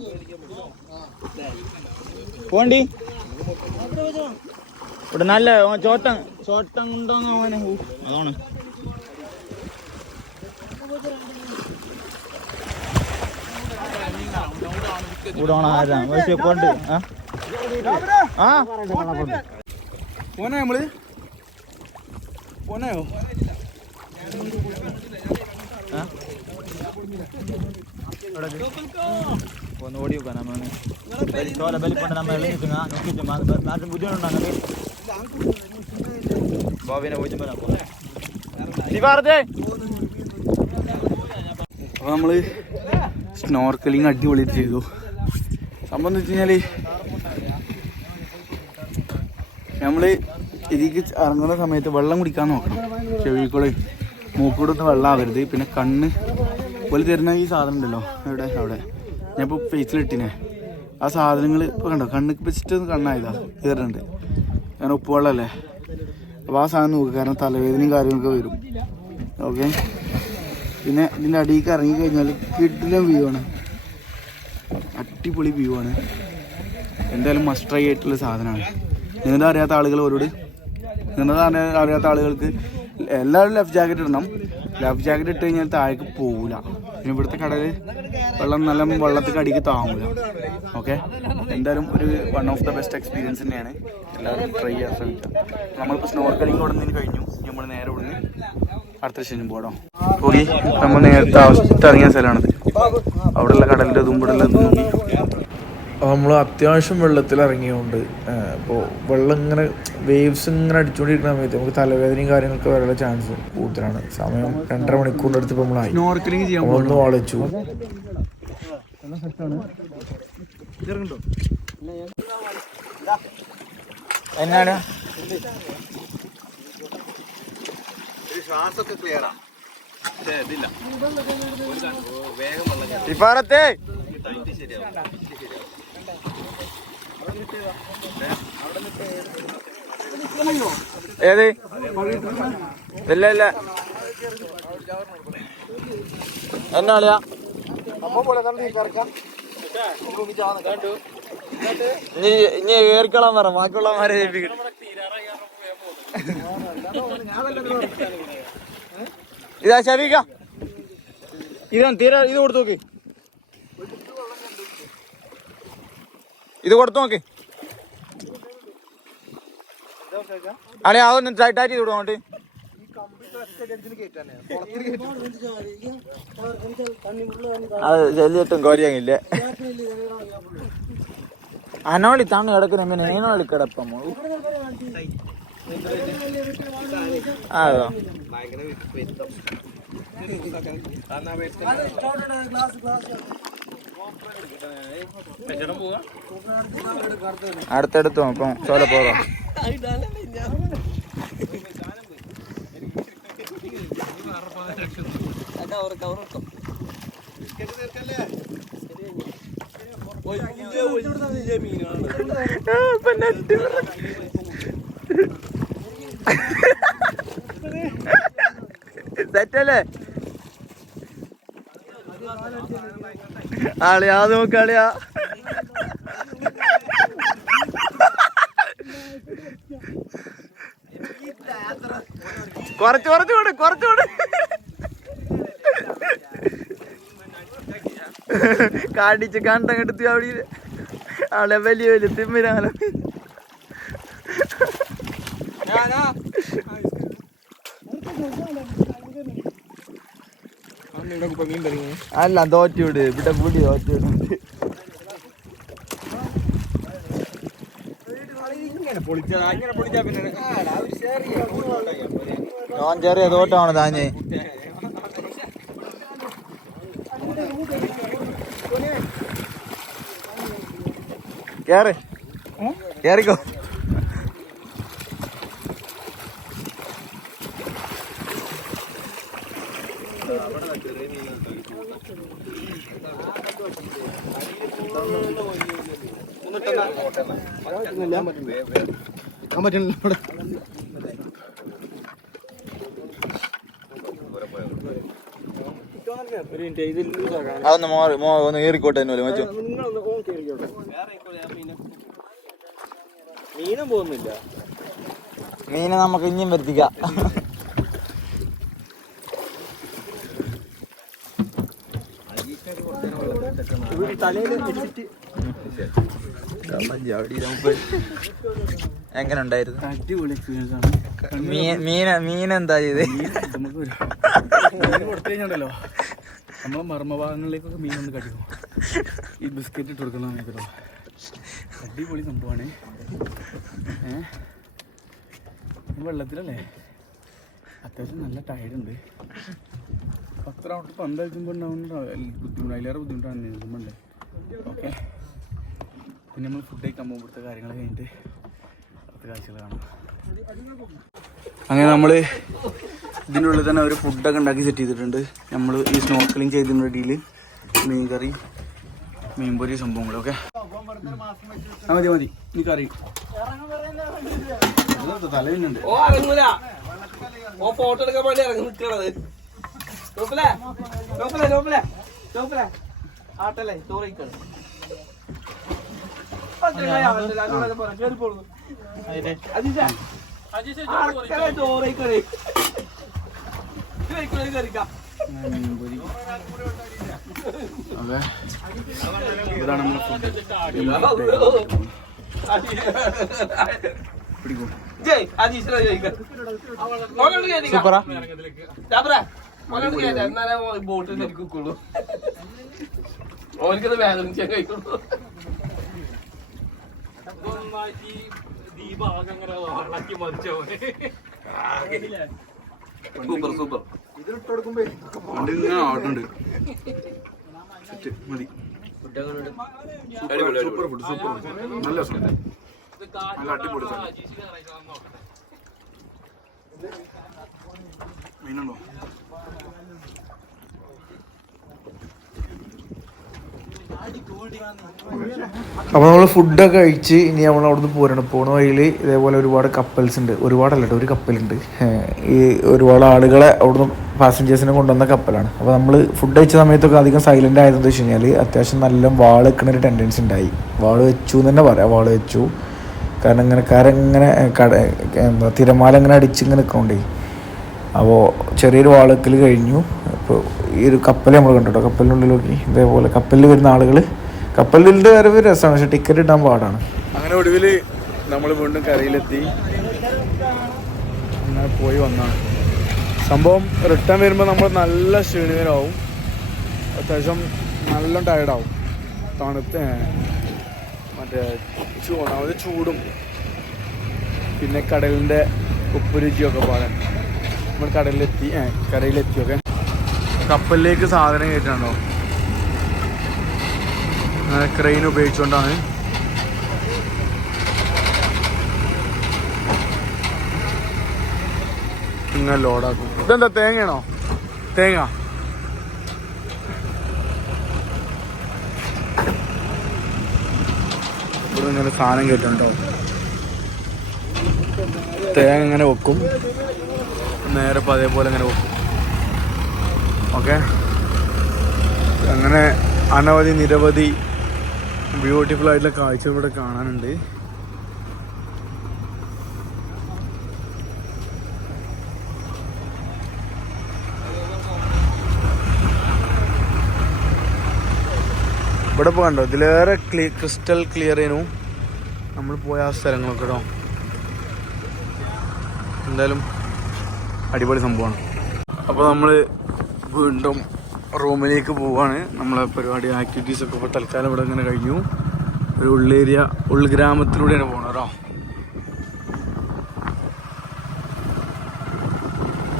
കോണ്ടി ഇവിടെ നല്ല ചോട്ടം ഉണ്ടോന്ന് അവനെ അതാണ് ഇവിടെ ആരാ പക്ഷെ കൊണ്ട് ആ പോനാ നമ്മള് പോനായോ ഒന്ന് ഓടി വെക്കാം നമ്മൾ ചോല ബലിപ്പണ്ട് നമ്മൾ എളിഞ്ഞിട്ടുങ്ങ നോക്കിയിട്ട് നാട്ടിൽ ബുദ്ധിമുട്ടുണ്ടാകുന്നത് ബോബിനെ പോയിട്ട് അപ്പോൾ നമ്മൾ സ്നോർക്കലിങ് അടിപൊളിയായിട്ട് ചെയ്തു. സംഭവം എന്ന് വെച്ച് കഴിഞ്ഞാൽ നമ്മൾ ഇതിക്ക് ഇറങ്ങുന്ന സമയത്ത് വെള്ളം കുടിക്കാൻ നോക്കണം. ചെവിക്കൂടെ മൂക്കൂടൊന്നും വെള്ളം ആവരുത്. പിന്നെ കണ്ണ് പോലെ തരുന്ന ഈ സാധനം ഉണ്ടല്ലോ അവിടെ ഞാനിപ്പോൾ ഫേസിലിട്ടിനെ ആ സാധനങ്ങൾ ഇപ്പോൾ കണ്ടോ കണ്ണിക്ക് വെച്ചിട്ട് കണ്ണായതാ കയറുന്നുണ്ട്. കാരണം ഉപ്പുവെള്ളമല്ലേ. അപ്പോൾ ആ സാധനം നോക്കുക, കാരണം തലവേദനയും കാര്യങ്ങളൊക്കെ വരും. ഓക്കെ, പിന്നെ ഇതിൻ്റെ അടിയിലേക്ക് ഇറങ്ങിക്കഴിഞ്ഞാൽ കിടിലൻ വ്യൂ ആണ്, അടിപൊളി വ്യൂ ആണ്. എന്തായാലും മസ്റ്റ് ട്രൈ ആയിട്ടുള്ള സാധനമാണ്. നീന്താൻ അറിയാത്ത ആളുകളോട് അറിയാത്ത ആളുകൾക്ക് എല്ലാവരും ലൈഫ് ജാക്കറ്റ് ഇടണം. ലൈഫ് ജാക്കറ്റ് ഇട്ട് കഴിഞ്ഞാൽ താഴേക്ക് പോകില്ല. പിന്നെ ഇവിടുത്തെ കടലിൽ വെള്ളം നല്ല വെള്ളത്തിൽ അടിക്ക് താങ്ങില്ല. ഓക്കെ, എന്തായാലും ഒരു one of the best experience തന്നെയാണ്. എല്ലാവരും ട്രൈ ചെയ്യാൻ ശ്രമിക്കാം. നമ്മളിപ്പോൾ സ്നോർക്കലിംഗ് ഉടനെ കഴിഞ്ഞു. നമ്മൾ നേരെ ഉടനെ അടുത്ത സ്റ്റേഷൻ പോകണം. ഓക്കെ, നമ്മൾ നേരത്തെ അവസ്ഥ ഇറങ്ങിയ സ്ഥലമാണത്. അവിടെയുള്ള കടലിൻ്റെ ഇതും ഇവിടെ ഉള്ളതും നോക്കി. അപ്പോൾ നമ്മൾ അത്യാവശ്യം വെള്ളത്തിൽ ഇറങ്ങിയതുകൊണ്ട് ഇപ്പോൾ വെള്ളം ഇങ്ങനെ വേവ്സ് ഇങ്ങനെ അടിച്ചുകൊണ്ടിരിക്കുന്ന സമയത്ത് നമുക്ക് തലവേദനയും കാര്യങ്ങളൊക്കെ വരാനുള്ള ചാൻസ് കൂടുതലാണ്. സമയം 2.5 മണിക്കൂറിൻ്റെ അടുത്ത് ഇപ്പോൾ നമ്മളായി. സ്നോർക്കലിംഗ് ചെയ്യാൻ ഒന്ന് വാളിച്ചു. എന്നാണ് ശ്വാസമൊക്കെ ക്ലിയറാ. ഇപ്പാറത്തെ ഏത് ഇല്ല ഇല്ല എന്നാളിയാ ഇനി ഏർക്കോളാൻ പറ, ബാക്കിയുള്ളമാരെ ഏൽപ്പിക്കട്ടെ. ഇതാ ഷബീക, ഇതാണ് തീരെ. ഇത് കൊടുത്തു നോക്ക്, ഇത് കൊടുത്തു നോക്ക്. അല്ലെ അതൊന്ന് ടൈറ്റ് ചെയ്ത് വിടും അങ്ങോട്ട്. അത് ചെല്ലിയിട്ടും കോരിയങ്ങില്ല. അനോളി താന്ന് കിടക്കുന്ന നീനോളി കിടപ്പം. അതോ അടുത്തടുത്തോ അപ്പം ചോല പോകാം. സെറ്റല്ലേ ആളിയാ, അത് നോക്കാളിയാ. കുറച്ചുകൂടെ കാടിച്ച് കണ്ടങ്ങെടുത്ത് അവിടെ അവിടെ വലിയ വലിയ തിമ്മിരാലോ. അല്ല തോറ്റുവിട് ഇവിടെ പുടി തോറ്റുവിട്. ഞാൻ ചെറിയ തോട്ടമാണ് താഞ്ഞ്. കേറി കേറിക്കോ. അതൊന്ന് ഒന്ന് ഏറിക്കോട്ടെ മറ്റോ. മീനും പോകുന്നില്ല. മീനെ നമുക്ക് ഇനിയും വരുത്തിക്കാം. എങ്ങനെ ഉണ്ടായിരുന്നു? അടിപൊളി എക്സ്പീരിയൻസ് ആണ്. മീനെന്താ ചെയ്ത് കൊടുത്തു കഴിഞ്ഞാണ്ടല്ലോ നമ്മളെ മർമ്മഭാഗങ്ങളിലേക്കൊക്കെ മീൻ ഒന്ന് കടിക്കും. ഈ ബിസ്ക്കറ്റ് ഇട്ട് കൊടുക്കണം കേട്ടോ. അടിപൊളി സംഭവമാണ്. വെള്ളത്തിലല്ലേ അത്യാവശ്യം നല്ല ടയർഡുണ്ട്. 10 റൗണ്ട് പന്ത് കളിക്കുമ്പോൾ ഉണ്ടാവുന്ന ബുദ്ധിമുട്ട് അതിലേറെ ബുദ്ധിമുട്ടാണ് നീന്തുമ്പോഴേ. ഓക്കെ, പിന്നെ നമ്മൾ ഫുഡ് കഴിക്കാൻ പോകുമ്പോഴത്തെ കാര്യങ്ങൾ കഴിഞ്ഞിട്ട് അടുത്ത കാഴ്ചകൾ കാണാം. അങ്ങനെ നമ്മൾ ഇതിൻ്റെ ഉള്ളിൽ തന്നെ ഒരു ഫുഡൊക്കെ ഉണ്ടാക്കി സെറ്റ് ചെയ്തിട്ടുണ്ട്. നമ്മൾ ഈ സ്നോർക്കലിംഗ് ചെയ്തതിൻ്റെ ഇടയിൽ മീൻ കറി, മീൻപൊരി സംഭവങ്ങൾ. ഓക്കെ മതി മതി. നീ കറി തലവിനുണ്ട്. ഫോട്ടോ എടുക്കാൻ വേണ്ടി ഇറങ്ങി നിൽക്കണത്. ആട്ടല്ലേ ചോറിക്കണം. ചോറിക്കണേ കറിക്കാം. ഇതാണ് നമ്മുടെ ഫുഡ്. പിടിക്കും. ബോട്ടിൽ നിൽക്കുള്ളൂ. ഓർക്കത് വേദന ചെയ്യാൻ കഴിക്കുള്ളൂ. Super super. ആടുണ്ട്. മതി. Super food, super food. നല്ല ഫുഡ്, നല്ല അടിപൊളി മീനുണ്ടോ? അപ്പോൾ നമ്മൾ ഫുഡൊക്കെ കഴിച്ച് ഇനി നമ്മൾ അവിടുന്ന് പോരണം. പോണ വഴിയിൽ ഇതേപോലെ ഒരുപാട് കപ്പൽസ് ഉണ്ട്. ഒരുപാടല്ല കേട്ടോ, ഒരു കപ്പലുണ്ട്. ഈ ഒരുപാട് ആളുകളെ അവിടുന്ന് പാസഞ്ചേഴ്സിനെ കൊണ്ടുവന്ന കപ്പലാണ്. അപ്പോൾ നമ്മൾ ഫുഡ് കഴിച്ച സമയത്തൊക്കെ അധികം സൈലൻ്റ് ആയതെന്ന് വെച്ച് കഴിഞ്ഞാൽ അത്യാവശ്യം നല്ല വാള് വെക്കുന്ന ഒരു ടെൻഡൻസി ഉണ്ടായി. വാള് വെച്ചു എന്ന് തന്നെ പറയാം, വാള് വെച്ചു. കാരണം ഇങ്ങനെ കാരങ്ങനെ എന്താ തിരമാല ഇങ്ങനെ അടിച്ചിങ്ങനെ നിൽക്കണ്ടേ. അപ്പോൾ ചെറിയൊരു വാള് വെക്കൽ കഴിഞ്ഞു. അപ്പോൾ ഈ ഒരു കപ്പൽ നമ്മൾ കണ്ടോ, കപ്പലിനുള്ളിൽ നോക്കി ഇതേപോലെ കപ്പലിൽ വരുന്ന ആളുകൾ. കപ്പലിൻ്റെ വരവ് രസമാണ്, പക്ഷെ ടിക്കറ്റ് ഇടാൻ പാടാണ്. അങ്ങനെ ഒടുവിൽ നമ്മൾ വീണ്ടും കരയിലെത്തി. അങ്ങനെ പോയി വന്നാണ് സംഭവം. റിട്ടേൺ വരുമ്പോൾ നമ്മൾ നല്ല ക്ഷീണിതരാവും, അത്യാവശ്യം നല്ല ടയർഡാവും. തണുത്ത് മറ്റേ ഒന്നാമത് ചൂടും പിന്നെ കടലിൻ്റെ ഉപ്പ് രുചിയൊക്കെ പാടാൻ. നമ്മൾ കരയിലെത്തിയൊക്കെ കപ്പലിലേക്ക് സാധനം കയറ്റാണോ ക്രെയിൻ ഉപയോഗിച്ചുകൊണ്ടാണ്. ഇങ്ങനെ ലോഡാക്കും. ഇതെന്താ തേങ്ങയാണോ? തേങ്ങ ഇവിടെ ഇങ്ങനെ സാധനം കയറ്റുണ്ടോ. തേങ്ങ ഇങ്ങനെ വെക്കും, നേരെ അതേപോലെ ഇങ്ങനെ വെക്കും. ഓക്കെ, അങ്ങനെ അനവധി നിരവധി ബ്യൂട്ടിഫുൾ ആയിട്ടുള്ള കാഴ്ചകൾ ഇവിടെ കാണാനുണ്ട്. ഇവിടെ ഇപ്പോൾ കണ്ടോ ഇതിലേറെ ക്രിസ്റ്റൽ ക്ലിയർ ചെയ്യുന്നു നമ്മൾ പോയ ആ സ്ഥലങ്ങളൊക്കെ കേട്ടോ. എന്തായാലും അടിപൊളി സംഭവമാണ്. അപ്പോൾ നമ്മൾ വീണ്ടും റൂമിലേക്ക് പോവുകയാണ്. നമ്മളെ പരിപാടി ആക്ടിവിറ്റീസൊക്കെ ഇപ്പോൾ തൽക്കാലം ഇവിടെ ഇങ്ങനെ കഴിഞ്ഞു. ഒരു ഉൾഗ്രാമത്തിലൂടെയാണ് പോകണം കേട്ടോ.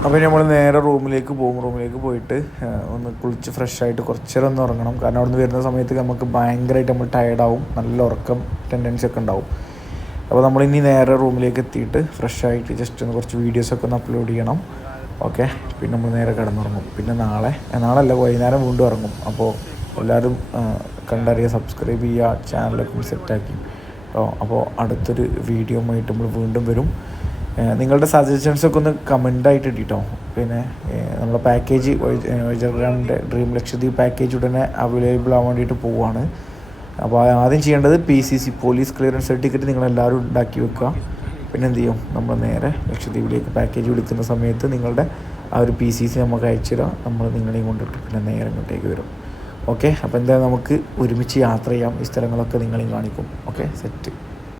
അപ്പോൾ നമ്മൾ നേരെ റൂമിലേക്ക് പോകും. റൂമിലേക്ക് പോയിട്ട് ഒന്ന് കുളിച്ച് ഫ്രഷായിട്ട് കുറച്ച് നേരം ഒന്ന് ഉറങ്ങണം. കാരണം അവിടെ നിന്ന് വരുന്ന സമയത്ത് നമുക്ക് ഭയങ്കരമായിട്ട് നമ്മൾ ടയർഡാവും, നല്ല ഉറക്കം ടെൻഡൻസി ഒക്കെ ഉണ്ടാവും. അപ്പോൾ നമ്മളിനി നേരെ റൂമിലേക്ക് എത്തിയിട്ട് ഫ്രഷായിട്ട് ജസ്റ്റ് ഒന്ന് കുറച്ച് വീഡിയോസൊക്കെ ഒന്ന് അപ്ലോഡ് ചെയ്യണം. ഓക്കെ, പിന്നെ നമ്മൾ നേരെ കിടന്നുറങ്ങും. പിന്നെ നാളല്ല വൈകുന്നേരം വീണ്ടും ഇറങ്ങും. അപ്പോൾ എല്ലാവരും കണ്ടറിയുക, സബ്സ്ക്രൈബ് ചെയ്യുക, ചാനലൊക്കെ സെറ്റാക്കി കേട്ടോ. അപ്പോൾ അടുത്തൊരു വീഡിയോ ആയിട്ട് നമ്മൾ വീണ്ടും വരും. നിങ്ങളുടെ സജഷൻസൊക്കെ ഒന്ന് കമൻ്റായിട്ട് ഇട്ടോ. പിന്നെ നമ്മുടെ പാക്കേജ് വൈജർഗ്രാമിൻ്റെ ഡ്രീം ലക്ഷദ്വീപ് പാക്കേജ് ഉടനെ അവൈലബിൾ ആവാൻ വേണ്ടിയിട്ട് പോവുകയാണ്. അപ്പോൾ ആദ്യം ചെയ്യേണ്ടത് PCC പോലീസ് ക്ലിയറൻസ് സർട്ടിഫിക്കറ്റ് നിങ്ങളെല്ലാവരും ഉണ്ടാക്കി വെക്കുക. പിന്നെ എന്ത് ചെയ്യും, നമ്മൾ നേരെ ലക്ഷദ്വീപിലേക്ക് പാക്കേജ് വിളിക്കുന്ന സമയത്ത് നിങ്ങളുടെ ആ ഒരു PCC നമുക്ക് അയച്ചു തരാം. നമ്മൾ നിങ്ങളെയും കൊണ്ടിട്ട് പിന്നെ നേരെ ഇങ്ങോട്ടേക്ക് വരും. ഓക്കെ, അപ്പോൾ എന്തായാലും നമുക്ക് ഒരുമിച്ച് യാത്ര ചെയ്യാം. ഈ സ്ഥലങ്ങളൊക്കെ നിങ്ങളെയും കാണിക്കും. Okay, set.